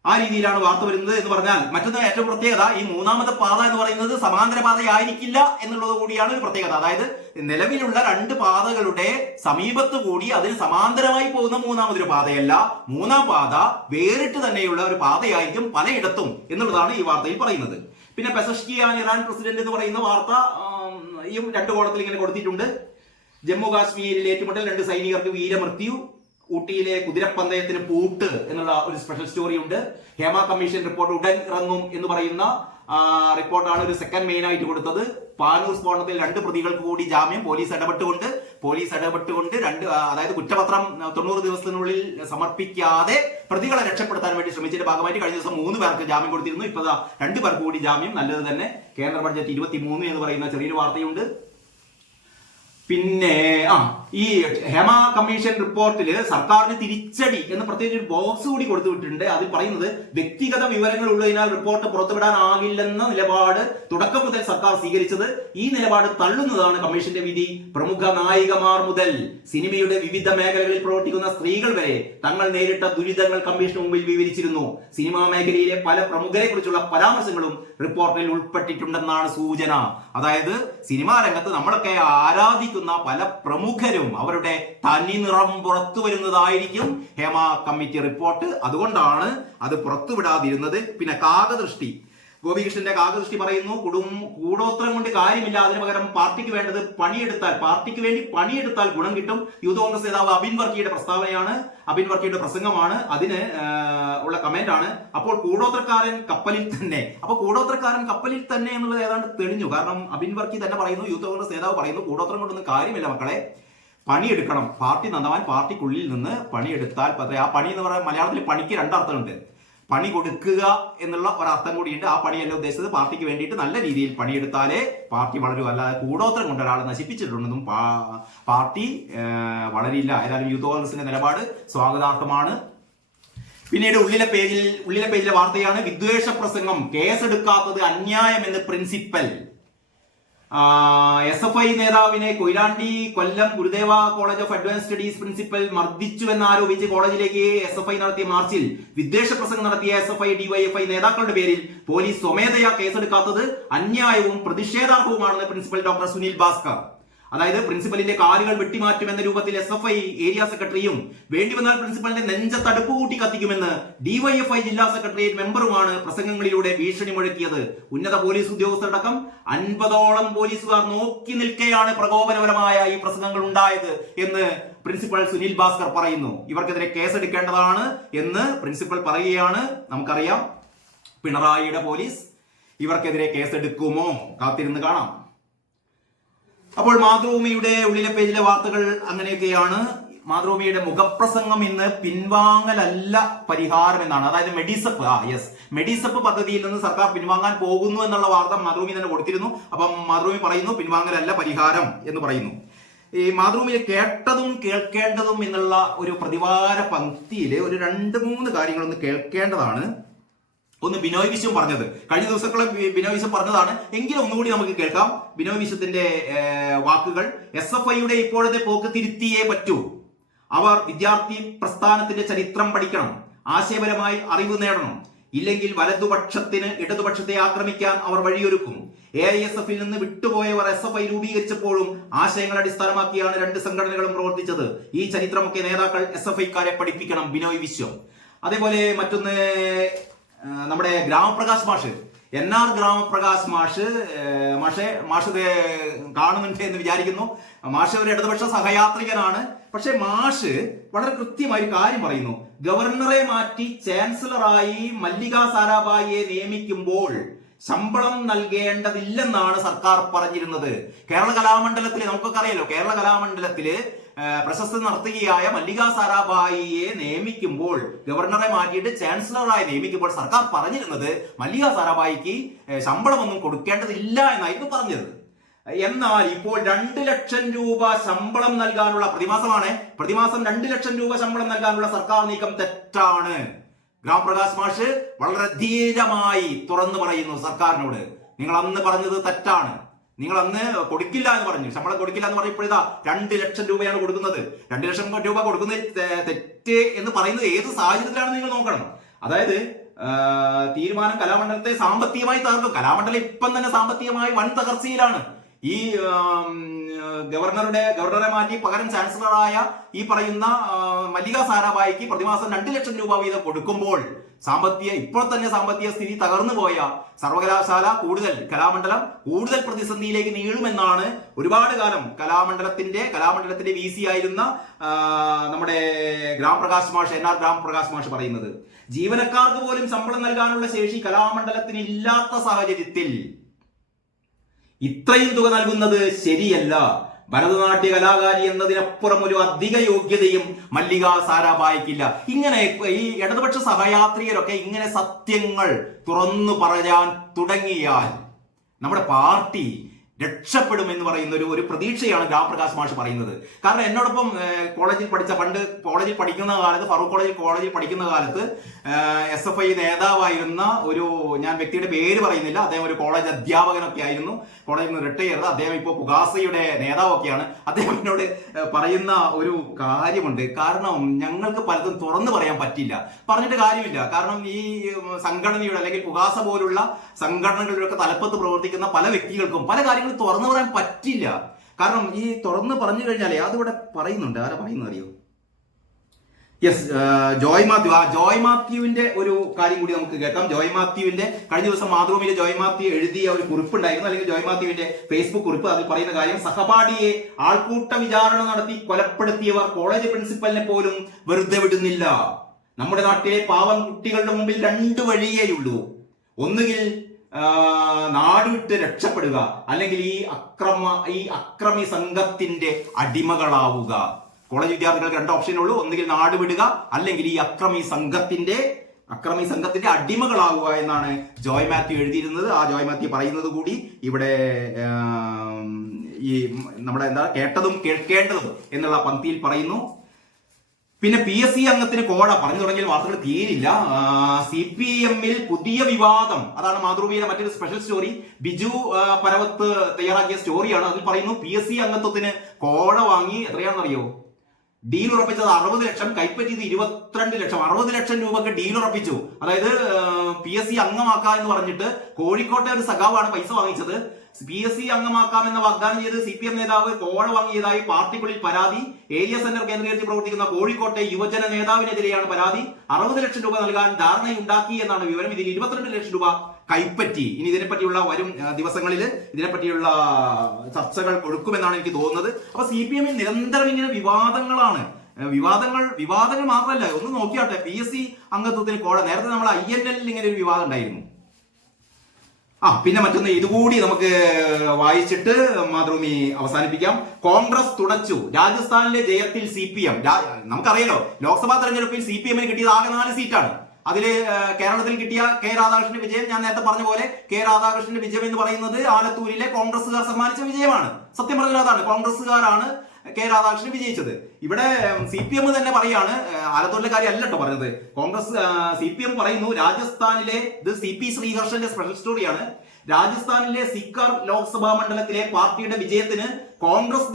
ആ രീതിയിലാണ് വാർത്ത വരുന്നത് എന്ന് പറഞ്ഞാൽ, മറ്റൊന്ന് ഏറ്റവും പ്രത്യേകത, ഈ 3-മത്തെ പാത എന്ന് പറയുന്നത് സമാന്തര പാതയായിരിക്കില്ല എന്നുള്ളത് കൂടിയാണ് ഒരു പ്രത്യേകത. അതായത് നിലവിലുള്ള 2 പാതകളുടെ സമീപത്ത് കൂടി അതിന് സമാന്തരമായി പോകുന്ന 3-മതൊരു പാതയല്ല. 3-ാം പാത വേറിട്ട് തന്നെയുള്ള ഒരു പാതയായിരിക്കും പലയിടത്തും എന്നുള്ളതാണ് ഈ വാർത്തയിൽ പറയുന്നത്. പിന്നെ പെസഷ്കിയാൻ ഇറാൻ പ്രസിഡന്റ് എന്ന് പറയുന്ന വാർത്ത ഈ 2 കോളത്തിൽ ഇങ്ങനെ കൊടുത്തിട്ടുണ്ട്. ജമ്മു കാശ്മീരിൽ ഏറ്റുമുട്ടൽ, 2 സൈനികർക്ക് വീരമൃത്യു, ഊട്ടിയിലെ കുതിരപ്പന്തയത്തിന് പൂട്ട് എന്നുള്ള ഒരു സ്പെഷ്യൽ സ്റ്റോറി ഉണ്ട്. ഹേമ കമ്മീഷൻ റിപ്പോർട്ട് ഉടൻ ഇറങ്ങും എന്ന് പറയുന്ന റിപ്പോർട്ടാണ് ഒരു സെക്കൻഡ് മെയിൻ ആയിട്ട് കൊടുത്തത്. പാനൂർ സ്ഫോടനത്തിൽ 2 പ്രതികൾക്ക് കൂടി ജാമ്യം. പോലീസ് ഇടപെട്ടുകൊണ്ട് അതായത് കുറ്റപത്രം 90 ദിവസത്തിനുള്ളിൽ സമർപ്പിക്കാതെ പ്രതികളെ രക്ഷപ്പെടുത്താൻ വേണ്ടി ശ്രമിച്ചതിന്റെ ഭാഗമായിട്ട് കഴിഞ്ഞ ദിവസം 3 പേർക്ക് ജാമ്യം കൊടുത്തിരുന്നു. ഇപ്പൊ 2 പേർക്ക് കൂടി ജാമ്യം. നല്ലത് തന്നെ. കേന്ദ്ര ബഡ്ജറ്റ് 23 എന്ന് പറയുന്ന ചെറിയൊരു വാർത്തയുണ്ട്. പിന്നെ ഈ ഹേമ കമ്മീഷൻ റിപ്പോർട്ടിൽ സർക്കാരിന് തിരിച്ചടി എന്ന് പ്രത്യേകിച്ച് ഒരു ബോക്സ് കൂടി കൊടുത്തുവിട്ടിട്ടുണ്ട്. അതിൽ പറയുന്നത് വ്യക്തിഗത വിവരങ്ങൾ ഉള്ളതിനാൽ റിപ്പോർട്ട് പുറത്തുവിടാനാകില്ലെന്ന നിലപാട് തുടക്കം മുതൽ സർക്കാർ സ്വീകരിച്ചത്. ഈ നിലപാട് തള്ളുന്നതാണ് കമ്മീഷന്റെ വിധി. പ്രമുഖ നായികമാർ മുതൽ സിനിമയുടെ വിവിധ മേഖലകളിൽ പ്രവർത്തിക്കുന്ന സ്ത്രീകൾ വരെ തങ്ങൾ നേരിട്ട ദുരിതങ്ങൾ കമ്മീഷന് മുമ്പിൽ വിവരിച്ചിരുന്നു. സിനിമാ മേഖലയിലെ പല പ്രമുഖരെ കുറിച്ചുള്ള പരാമർശങ്ങളും റിപ്പോർട്ടിൽ ഉൾപ്പെട്ടിട്ടുണ്ടെന്നാണ് സൂചന. അതായത് സിനിമാ രംഗത്ത് നമ്മളൊക്കെ ആരാധിക്കുന്ന പല പ്രമുഖരും അവരുടെ തനി നിറം പുറത്തു വരുന്നതായിരിക്കും ഹേമ കമ്മിറ്റി റിപ്പോർട്ട്. അതുകൊണ്ടാണ് അത് പുറത്തുവിടാതിരുന്നത്. പിന്നെ കാകദൃഷ്ടി ഗോപികൃഷ്ണന്റെ കാകദൃഷ്ടി പറയുന്നു, കൂടോത്രം കൊണ്ട് കാര്യമില്ല, അതിന് പകരം പാർട്ടിക്ക് വേണ്ടത് പാർട്ടിക്ക് വേണ്ടി പണിയെടുത്താൽ ഗുണം കിട്ടും. യൂത്ത് കോൺഗ്രസ് നേതാവ് അബിൻ വർക്കിയുടെ പ്രസ്താവനയാണ്, അബിൻ വർക്കിയുടെ പ്രസംഗമാണ്, അതിന് ഉള്ള കമന്റ് ആണ്. അപ്പോൾ കൂടോത്രക്കാരൻ കപ്പലിൽ തന്നെ എന്നുള്ളത് ഏതാണ്ട് തെളിഞ്ഞു. കാരണം അബിൻ വർക്കി തന്നെ പറയുന്നു, യൂത്ത് കോൺഗ്രസ് നേതാവ് പറയുന്നു, കൂടോത്രം കൊണ്ടൊന്നും കാര്യമില്ല മക്കളെ, പണിയെടുക്കണം, പാർട്ടി നന്നാവാൻ പാർട്ടിക്കുള്ളിൽ നിന്ന് പണിയെടുത്താൽ. ആ പണി എന്ന് പറയാൻ മലയാളത്തിൽ പണിക്ക് രണ്ടർത്ഥമുണ്ട്. പണി കൊടുക്കുക എന്നുള്ള ഒരർത്ഥം കൂടിയുണ്ട്. ആ പണിയല്ല ഉദ്ദേശിച്ചത്, പാർട്ടിക്ക് വേണ്ടിയിട്ട് നല്ല രീതിയിൽ പണിയെടുത്താലേ പാർട്ടി വളരൂ, അല്ലാതെ കൂടോത്രം കൊണ്ട് ഒരാളെ നശിപ്പിച്ചിട്ടുണ്ടെന്നും പാർട്ടി വളരില്ല. ഏതായാലും യൂത്ത് കോൺഗ്രസിന്റെ നിലപാട് സ്വാഗതാർഹമാണ്. പിന്നീട് ഉള്ളിലെ പേജിലെ വാർത്തയാണ്, വിദ്വേഷ പ്രസംഗം കേസെടുക്കാത്തത് അന്യായമെന്ന് പ്രിൻസിപ്പൽ. SFI നേതാവിനെ Koyilandy Kollam Gurudeva college of advance studies principal മർദ്ദിച്ചുവെന്നാരോപിച്ച് കോളേജിലേക്ക് SFI നടത്തിയ മാർച്ചിൽ വിദ്വേഷ പ്രസംഗം നടത്തിയ SFI DYFI നേതാക്കളുടെ പേരിൽ പോലീസ് സ്വമേധയാ കേസെടുക്കാത്തത് അന്യായവും പ്രതിഷേധാർഹവുമാണെന്ന് പ്രിൻസിപ്പൽ ഡോക്ടർ സുനിൽ ഭാസ്കർ. അതായത് പ്രിൻസിപ്പലിന്റെ കാലുകൾ വെട്ടിമാറ്റുമെന്ന രൂപത്തിൽ SFI ഏരിയ സെക്രട്ടറിയും വേണ്ടിവന്നാൽ പ്രിൻസിപ്പലിന്റെ നെഞ്ചത്തടുപ്പ് കൂട്ടി കത്തിക്കുമെന്ന് DYFI ജില്ലാ സെക്രട്ടേറിയറ്റ് മെമ്പറുമാണ് പ്രസംഗങ്ങളിലൂടെ ഭീഷണി മുഴക്കിയത്. ഉന്നത പോലീസ് ഉദ്യോഗസ്ഥരടക്കം 50ഓളം പോലീസുകാർ നോക്കി നിൽക്കെയാണ് പ്രകോപനപരമായ ഈ പ്രസംഗങ്ങൾ ഉണ്ടായത് എന്ന് പ്രിൻസിപ്പൽ സുനിൽ ഭാസ്കർ പറയുന്നു. ഇവർക്കെതിരെ കേസെടുക്കേണ്ടതാണ് എന്ന് പ്രിൻസിപ്പൽ പറയുകയാണ്. നമുക്കറിയാം പിണറായിയുടെ പോലീസ് ഇവർക്കെതിരെ കേസെടുക്കുമോ? കാത്തിരുന്ന് കാണാം. അപ്പോൾ മാതൃഭൂമിയുടെ ഉള്ളിലെ പേജിലെ വാർത്തകൾ അങ്ങനെയൊക്കെയാണ്. മാതൃഭൂമിയുടെ മുഖപ്രസംഗം ഇന്ന് പിൻവാങ്ങലല്ല പരിഹാരം എന്നാണ്. അതായത് മെഡിസപ്പ് പദ്ധതിയിൽ നിന്ന് സർക്കാർ പിൻവാങ്ങാൻ പോകുന്നു എന്നുള്ള വാർത്ത മാതൃഭൂമി തന്നെ കൊടുത്തിരുന്നു. അപ്പം മാതൃഭൂമി പറയുന്നു പിൻവാങ്ങലല്ല പരിഹാരം എന്ന് പറയുന്നു. ഈ മാതൃഭൂമിയിൽ കേട്ടതും കേൾക്കേണ്ടതും എന്നുള്ള ഒരു പ്രതിവാര പങ്ക്തിയിൽ ഒരു 2-3 കാര്യങ്ങളൊന്ന് കേൾക്കേണ്ടതാണ്. ഒന്ന് ബിനോയ് വിശ്വം പറഞ്ഞത്, കഴിഞ്ഞ ദിവസങ്ങളെ ബിനോയ് വിശ്വം പറഞ്ഞതാണ്, എങ്കിലും ഒന്നുകൂടി നമുക്ക് കേൾക്കാം ബിനോയ് വിശ്വത്തിന്റെ വാക്കുകൾ. SFIയുടെ ഇപ്പോഴത്തെ പോക്ക് തിരുത്തിയേ പറ്റൂ. അവർ വിദ്യാർത്ഥി പ്രസ്ഥാനത്തിന്റെ ചരിത്രം പഠിക്കണം, ആശയപരമായി അറിവ് നേടണം. ഇല്ലെങ്കിൽ വലതുപക്ഷത്തിന് ഇടതുപക്ഷത്തെ ആക്രമിക്കാൻ അവർ വഴിയൊരുക്കും. AISF നിന്ന് വിട്ടുപോയവർ SFI രൂപീകരിച്ചപ്പോഴും ആശയങ്ങൾ അടിസ്ഥാനമാക്കിയാണ് 2 സംഘടനകളും പ്രവർത്തിച്ചത്. ഈ ചരിത്രമൊക്കെ നേതാക്കൾ SFIക്കാരെ പഠിപ്പിക്കണം. ബിനോയ് വിശ്വം. അതേപോലെ മറ്റൊന്ന് നമ്മുടെ ഗ്രാമപ്രകാശ് മാഷ്, NR ഗ്രാമപ്രകാശ് മാഷ് കാണുന്നുണ്ട് എന്ന് വിചാരിക്കുന്നു. മാഷ് ഒരു ഇടതുപക്ഷ സഹയാത്രികനാണ്. പക്ഷെ മാഷ് വളരെ കൃത്യമായി ഒരു കാര്യം പറയുന്നു. ഗവർണറെ മാറ്റി ചാൻസലറായി മല്ലിക സാരാഭായിയെ നിയമിക്കുമ്പോൾ ശമ്പളം നൽകേണ്ടതില്ലെന്നാണ് സർക്കാർ പറഞ്ഞിരുന്നത്. കേരള കലാമണ്ഡലത്തില് നമുക്കൊക്കെ അറിയാലോ, കേരള കലാമണ്ഡലത്തില് പ്രശസ്തി നടത്തുകയായ മല്ലിക സാരാഭായിയെ നിയമിക്കുമ്പോൾ, ഗവർണറെ മാറ്റിയിട്ട് ചാൻസലറായി നിയമിക്കുമ്പോൾ സർക്കാർ പറഞ്ഞിരുന്നത് മല്ലിക സാരാഭായിക്ക് ശമ്പളമൊന്നും കൊടുക്കേണ്ടതില്ല എന്നായിരുന്നു പറഞ്ഞത്. എന്നാൽ ഇപ്പോൾ 2 ലക്ഷം രൂപ ശമ്പളം നൽകാനുള്ള പ്രതിമാസം 2 ലക്ഷം രൂപ ശമ്പളം നൽകാനുള്ള സർക്കാർ നീക്കം തെറ്റാണ്. ഗ്രാമപ്രകാശ് മാഷ് വളരെ ധീരമായി തുറന്നു പറയുന്നു സർക്കാരിനോട്, നിങ്ങൾ അന്ന് പറഞ്ഞത് തെറ്റാണ്, നിങ്ങൾ അന്ന് കൊടുക്കില്ല എന്ന് പറഞ്ഞു, ശമ്പളം കൊടുക്കില്ല എന്ന് പറഞ്ഞപ്പോഴാ 2 ലക്ഷം രൂപയാണ് കൊടുക്കുന്നത്. 2 ലക്ഷം രൂപ കൊടുക്കുന്നത് തെറ്റ് എന്ന് പറയുന്നത് ഏത് സാഹചര്യത്തിലാണ് നിങ്ങൾ നോക്കണം. അതായത് തീരുമാനം കലാമണ്ഡലത്തെ സാമ്പത്തികമായി തകർക്കും. കലാമണ്ഡലം ഇപ്പം തന്നെ സാമ്പത്തികമായി വൻ തകർച്ചയിലാണ്. ഈ ഗവർണറെ മാറ്റി പകരം ചാൻസലറായ ഈ പറയുന്ന മല്ലിക സാരാഭായിക്ക് പ്രതിമാസം 2 ലക്ഷം രൂപ വീതം കൊടുക്കുമ്പോൾ ഇപ്പോൾ തന്നെ സാമ്പത്തിക സ്ഥിതി തകർന്നു പോയ സർവകലാശാല കലാമണ്ഡലം കൂടുതൽ പ്രതിസന്ധിയിലേക്ക് നീളുമെന്നാണ് ഒരുപാട് കാലം കലാമണ്ഡലത്തിന്റെ VC ആയിരുന്ന നമ്മുടെ ഗ്രാമപ്രകാശ് മാഷ്, NR ഗ്രാമപ്രകാശ് മാഷ് പറയുന്നത്. ജീവനക്കാർക്ക് പോലും ശമ്പളം നൽകാനുള്ള ശേഷി കലാമണ്ഡലത്തിന് ഇല്ലാത്ത സാഹചര്യത്തിൽ ഇത്രയും തുക നൽകുന്നത് ശരിയല്ല. ഭരതനാട്യ കലാകാരി എന്നതിനപ്പുറം ഒരു അധിക യോഗ്യതയും മല്ലിക സാരാഭായിക്കില്ല. ഇങ്ങനെ ഈ ഇടതുപക്ഷ സഹയാത്രികരൊക്കെ ഇങ്ങനെ സത്യങ്ങൾ തുറന്നു പറയാൻ തുടങ്ങിയാൽ നമ്മുടെ പാർട്ടി രക്ഷപ്പെടുമെന്ന് പറയുന്ന ഒരു പ്രതീക്ഷയാണ് ഗ്രാമപ്രകാശ് മാഷ് പറയുന്നത്. കാരണം എന്നോടൊപ്പം പണ്ട് കോളേജിൽ പഠിക്കുന്ന കാലത്ത്, ഫറൂഖ് കോളേജിൽ പഠിക്കുന്ന കാലത്ത് SFI നേതാവായിരുന്ന ഞാൻ വ്യക്തിയുടെ പേര് പറയുന്നില്ല, അദ്ദേഹം ഒരു കോളേജ് അധ്യാപകനൊക്കെ ആയിരുന്നു, കോളേജിൽ നിന്ന് റിട്ടയർ ചെയ്ത് അദ്ദേഹം ഇപ്പോൾ പുകാസയുടെ നേതാവൊക്കെയാണ്. അദ്ദേഹം എന്നോട് പറയുന്ന ഒരു കാര്യമുണ്ട്, കാരണം ഞങ്ങൾക്ക് പലതും തുറന്നു പറയാൻ പറ്റില്ല, പറഞ്ഞിട്ട് കാര്യമില്ല. കാരണം ഈ സംഘടനയുടെ അല്ലെങ്കിൽ പുകാസ പോലുള്ള സംഘടനകളുടെ തലപ്പത്ത് പ്രവർത്തിക്കുന്ന പല വ്യക്തികൾക്കും പല കാര്യങ്ങളും തുറന്നു പറയാൻ പറ്റില്ല. കാരണം ഈ തുറന്നു പറഞ്ഞു കഴിഞ്ഞാലേ അതിവിടെ പറയുന്നുണ്ട്, ആരാ പറയുന്നത് അറിയോ, യെസ്, ജോയ് മാത്യുവിന്റെ ഒരു കാര്യം കൂടി നമുക്ക് കേൾക്കാം. ജോയ് മാത്യുവിന്റെ കഴിഞ്ഞ ദിവസം മാതൃഭൂമിയിലെ ജോയ് മാത്യു എഴുതിയ ഒരു കുറിപ്പുണ്ടായിരുന്നു, അല്ലെങ്കിൽ ജോയ് മാത്യുവിന്റെ ഫേസ്ബുക്ക് കുറിപ്പ്. അതിൽ പറയുന്ന കാര്യം, സഹപാഠിയെ ആൾക്കൂട്ട വിചാരണ നടത്തി കൊലപ്പെടുത്തിയവർ കോളേജ് പ്രിൻസിപ്പലിനെ പോലും വെറുതെ വിടുന്നില്ല. നമ്മുടെ നാട്ടിലെ പാവം കുട്ടികളുടെ മുമ്പിൽ രണ്ട് വഴിയേയുള്ളൂ. ഒന്നുകിൽ നാടുവിട്ട് രക്ഷപ്പെടുക, അല്ലെങ്കിൽ ഈ അക്രമി സംഘത്തിന്റെ അടിമകളാവുക. കോളേജ് വിദ്യാർത്ഥികൾക്ക് രണ്ട് ഓപ്ഷനുള്ളൂ, ഒന്നുകിൽ നാട് വിടുക, അല്ലെങ്കിൽ ഈ അക്രമി സംഘത്തിന്റെ അടിമകളാവുക എന്നാണ് ജോയ് മാത്യു എഴുതിയിരുന്നത്. ആ ജോയ് മാത്യു പറയുന്നത് കൂടി ഇവിടെ ഈ നമ്മുടെ കേട്ടതും കേൾക്കേണ്ടതും എന്നുള്ള പങ്ക്തിയിൽ പറയുന്നു. പിന്നെ PSC അംഗത്തിന് കോട പറഞ്ഞു തുടങ്ങിയ വാർത്തകൾ തീരില്ല. CPM-ൽ പുതിയ വിവാദം, അതാണ് മാതൃഭൂമിയിലെ മറ്റൊരു സ്പെഷ്യൽ സ്റ്റോറി. ബിജു പരവത്ത് തയ്യാറാക്കിയ സ്റ്റോറിയാണ്. അതിൽ പറയുന്നു, PSC അംഗത്വത്തിന് കോട വാങ്ങി എത്രയാണെന്നറിയോ? ഡീൽ ഉറപ്പിച്ചത് 60 ലക്ഷം, കൈപ്പറ്റിയത് 22 ലക്ഷം. 60 ലക്ഷം രൂപക്ക് ഡീൽ ഉറപ്പിച്ചു. അതായത് PSC അംഗമാക്കാം എന്ന് പറഞ്ഞിട്ട് കോഴിക്കോട്ടെ ഒരു സഖാവാണ് പൈസ വാങ്ങിച്ചത്. PSC അംഗമാക്കാമെന്ന വാഗ്ദാനം ചെയ്ത് CPM നേതാവ് കോഴ വാങ്ങിയതായി പാർട്ടിക്കുള്ളിൽ പരാതി. ഏരിയ സെന്റർ കേന്ദ്രീകരിച്ച് പ്രവർത്തിക്കുന്ന കോഴിക്കോട്ടെ യുവജന നേതാവിനെതിരെയാണ് പരാതി. 60 ലക്ഷം രൂപ നൽകാൻ ധാരണയുണ്ടാക്കി എന്നാണ് വിവരം. ഇതിൽ 22 ലക്ഷം രൂപ കൈപ്പറ്റി. ഇനി ഇതിനെപ്പറ്റിയുള്ള വരും ദിവസങ്ങളിൽ ഇതിനെപ്പറ്റിയുള്ള ചർച്ചകൾ കൊടുക്കുമെന്നാണ് എനിക്ക് തോന്നുന്നത്. അപ്പൊ CPM-ൽ നിരന്തരം ഇങ്ങനെ വിവാദങ്ങളാണ്. വിവാദങ്ങൾ മാത്രമല്ല, ഒന്ന് നോക്കിയാട്ടെ, PSC അംഗത്വത്തിന് കോഴ. നേരത്തെ നമ്മൾ INL ഇങ്ങനെ ഒരു വിവാദം ഉണ്ടായിരുന്നു. പിന്നെ മറ്റൊന്ന് ഇതുകൂടി നമുക്ക് വായിച്ചിട്ട് മാതൃഭൂമി അവസാനിപ്പിക്കാം. കോൺഗ്രസ് തുണച്ചു, രാജസ്ഥാനിലെ ജയത്തിൽ CPM. നമുക്കറിയാലോ, ലോക്സഭാ തെരഞ്ഞെടുപ്പിൽ CPM-ന് കിട്ടിയത് ആകെ 4 സീറ്റാണ്. അതില് കേരളത്തിൽ കിട്ടിയ K രാധാകൃഷ്ണന്റെ വിജയം, ഞാൻ നേരത്തെ പറഞ്ഞ പോലെ K രാധാകൃഷ്ണന്റെ വിജയം എന്ന് പറയുന്നത് ആലത്തൂരിലെ കോൺഗ്രസുകാർ സമ്മാനിച്ച വിജയമാണ്. സത്യം പറഞ്ഞാൽ അതാണ്, കോൺഗ്രസുകാരാണ് K രാധാകൃഷ്ണൻ വിജയിച്ചത്. ഇവിടെ CPM തന്നെ പറയാണ്, ആലത്തൂരിലെ കാര്യം അല്ല കേട്ടോ പറഞ്ഞത്. CPM പറയുന്നു, രാജസ്ഥാനിലെ, ഇത് CP ശ്രീഹർഷന്റെ സ്പെഷ്യൽ സ്റ്റോറിയാണ്. രാജസ്ഥാനിലെ സിക്കർ ലോക്സഭാ മണ്ഡലത്തിലെ പാർട്ടിയുടെ വിജയത്തിന് കോൺഗ്രസ്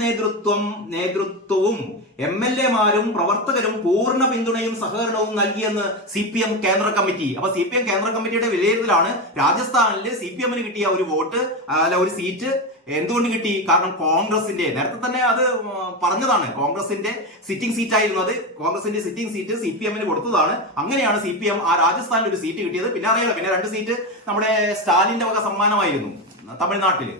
നേതൃത്വവും MLA-മാരും പ്രവർത്തകരും പൂർണ്ണ പിന്തുണയും സഹകരണവും നൽകിയെന്ന് CPM കേന്ദ്ര കമ്മിറ്റി. അപ്പൊ CPM കേന്ദ്ര കമ്മിറ്റിയുടെ വിലയിരുത്തലാണ്, രാജസ്ഥാനിൽ CPM-ന് കിട്ടിയ ഒരു സീറ്റ് എന്തുകൊണ്ട് കിട്ടി? കാരണം കോൺഗ്രസിന്റെ, നേരത്തെ തന്നെ അത് പറഞ്ഞതാണ്, കോൺഗ്രസിന്റെ സിറ്റിംഗ് സീറ്റ് ആയിരുന്നു അത്. കോൺഗ്രസിന്റെ സിറ്റിംഗ് സീറ്റ് CPM-ന് കൊടുത്തതാണ്. അങ്ങനെയാണ് CPM ആ രാജസ്ഥാനിൽ ഒരു സീറ്റ് കിട്ടിയത്. പിന്നെ അറിയാലോ, പിന്നെ 2 സീറ്റ് നമ്മുടെ സ്റ്റാലിന്റെ വക സമ്മാനമായിരുന്നു തമിഴ്നാട്ടില്.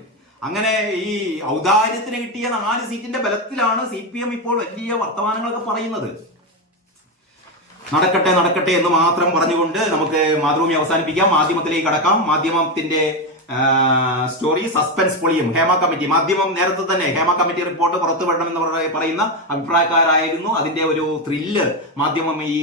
അങ്ങനെ ഈ ഔദാര്യത്തിന് കിട്ടിയ 4 സീറ്റിന്റെ ബലത്തിലാണ് CPM ഇപ്പോൾ വലിയ വർത്തമാനങ്ങളൊക്കെ പറയുന്നത്. നടക്കട്ടെ എന്ന് മാത്രം പറഞ്ഞുകൊണ്ട് നമുക്ക് മാതൃഭൂമി അവസാനിപ്പിക്കാം. മാധ്യമത്തിലേക്ക് കടക്കാം. മാധ്യമത്തിന്റെ സ്റ്റോറി, സസ്പെൻസ് പൊളിയും. ഹേമ കമ്മിറ്റി, മാധ്യമം നേരത്തെ തന്നെ ഹേമ കമ്മിറ്റി റിപ്പോർട്ട് പുറത്തുവിടണമെന്ന് പറയുന്ന അഭിപ്രായക്കാരായിരുന്നു. അതിന്റെ ഒരു ത്രില്ല് മാധ്യമം ഈ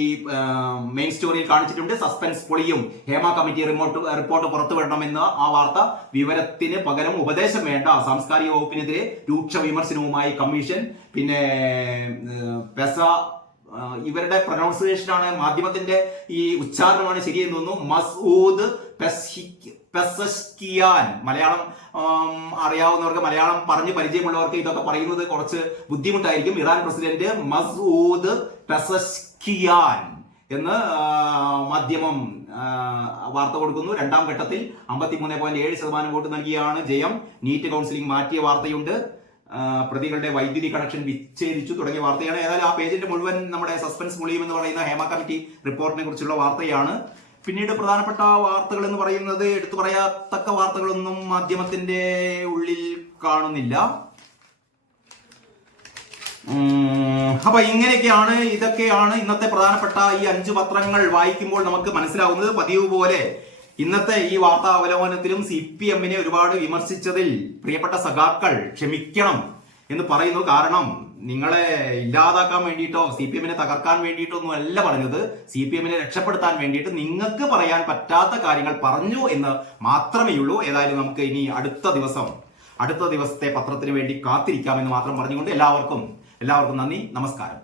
മെയിൻ സ്റ്റോറിയിൽ കാണിച്ചിട്ടുണ്ട്. സസ്പെൻസ് പൊളിയും, ഹേമ കമ്മിറ്റി റിപ്പോർട്ട് പുറത്തുവിടണമെന്ന ആ വാർത്ത. വിവരത്തിന് പകരം ഉപദേശം വേണ്ട, സാംസ്കാരിക വകുപ്പിനെതിരെ രൂക്ഷ വിമർശനവുമായി കമ്മീഷൻ. പിന്നെ ഇവരുടെ പ്രൊനൗൺസിയേഷനാണ്, മാധ്യമത്തിന്റെ ഈ ഉച്ചാരണമാണ് ശരിയെന്ന് തോന്നുന്നു. Masoud Pezeshkian. മലയാളം അറിയാവുന്നവർക്ക്, മലയാളം പറഞ്ഞ് പരിചയമുള്ളവർക്ക് ഇതൊക്കെ പറയുന്നത് കുറച്ച് ബുദ്ധിമുട്ടായിരിക്കും. ഇറാൻ പ്രസിഡന്റ് മസൂദ് പെസഷ്കിയാൻ എന്ന് മാധ്യമം വാർത്ത കൊടുക്കുന്നു. 2ാം ഘട്ടത്തിൽ 53.7% വോട്ട് നൽകിയാണ് ജയം. നീറ്റ് കൗൺസിലിംഗ് മാറ്റിയ വാർത്തയുണ്ട്. പ്രതികളുടെ വൈദ്യുതി കണക്ഷൻ വിച്ഛേദിച്ചു തുടങ്ങിയ വാർത്തയാണ്. ഏതായാലും ആ പേജിന്റെ മുഴുവൻ നമ്മുടെ സസ്പെൻസ് പൊളിയും എന്ന് പറയുന്ന ഹേമ കമ്മിറ്റി റിപ്പോർട്ടിനെ കുറിച്ചുള്ള വാർത്തയാണ്. പിന്നീട് പ്രധാനപ്പെട്ട വാർത്തകൾ എന്ന് പറയുന്നത്, എടുത്തു പറയാത്തക്ക വാർത്തകളൊന്നും മാധ്യമത്തിന്റെ ഉള്ളിൽ കാണുന്നില്ല. അപ്പൊ ഇതൊക്കെയാണ് ഇന്നത്തെ പ്രധാനപ്പെട്ട ഈ 5 പത്രങ്ങൾ വായിക്കുമ്പോൾ നമുക്ക് മനസ്സിലാവുന്നത്. പതിവ് പോലെ ഇന്നത്തെ ഈ വാർത്താ അവലോകനത്തിലും CPM-നെ ഒരുപാട് വിമർശിച്ചതിൽ പ്രിയപ്പെട്ട സഖാക്കൾ ക്ഷമിക്കണം എന്ന് പറയുന്നു. കാരണം നിങ്ങളെ ഇല്ലാതാക്കാൻ വേണ്ടിയിട്ടോ CPM-നെ തകർക്കാൻ വേണ്ടിയിട്ടോ ഒന്നും അല്ല പറഞ്ഞത്. CPM-നെ രക്ഷപ്പെടുത്താൻ വേണ്ടിയിട്ട് നിങ്ങൾക്ക് പറയാൻ പറ്റാത്ത കാര്യങ്ങൾ പറഞ്ഞു എന്ന് മാത്രമേ ഉള്ളൂ. ഏതായാലും നമുക്ക് ഇനി അടുത്ത ദിവസത്തെ പത്രത്തിന് വേണ്ടി കാത്തിരിക്കാമെന്ന് മാത്രം പറഞ്ഞുകൊണ്ട് എല്ലാവർക്കും നന്ദി, നമസ്കാരം.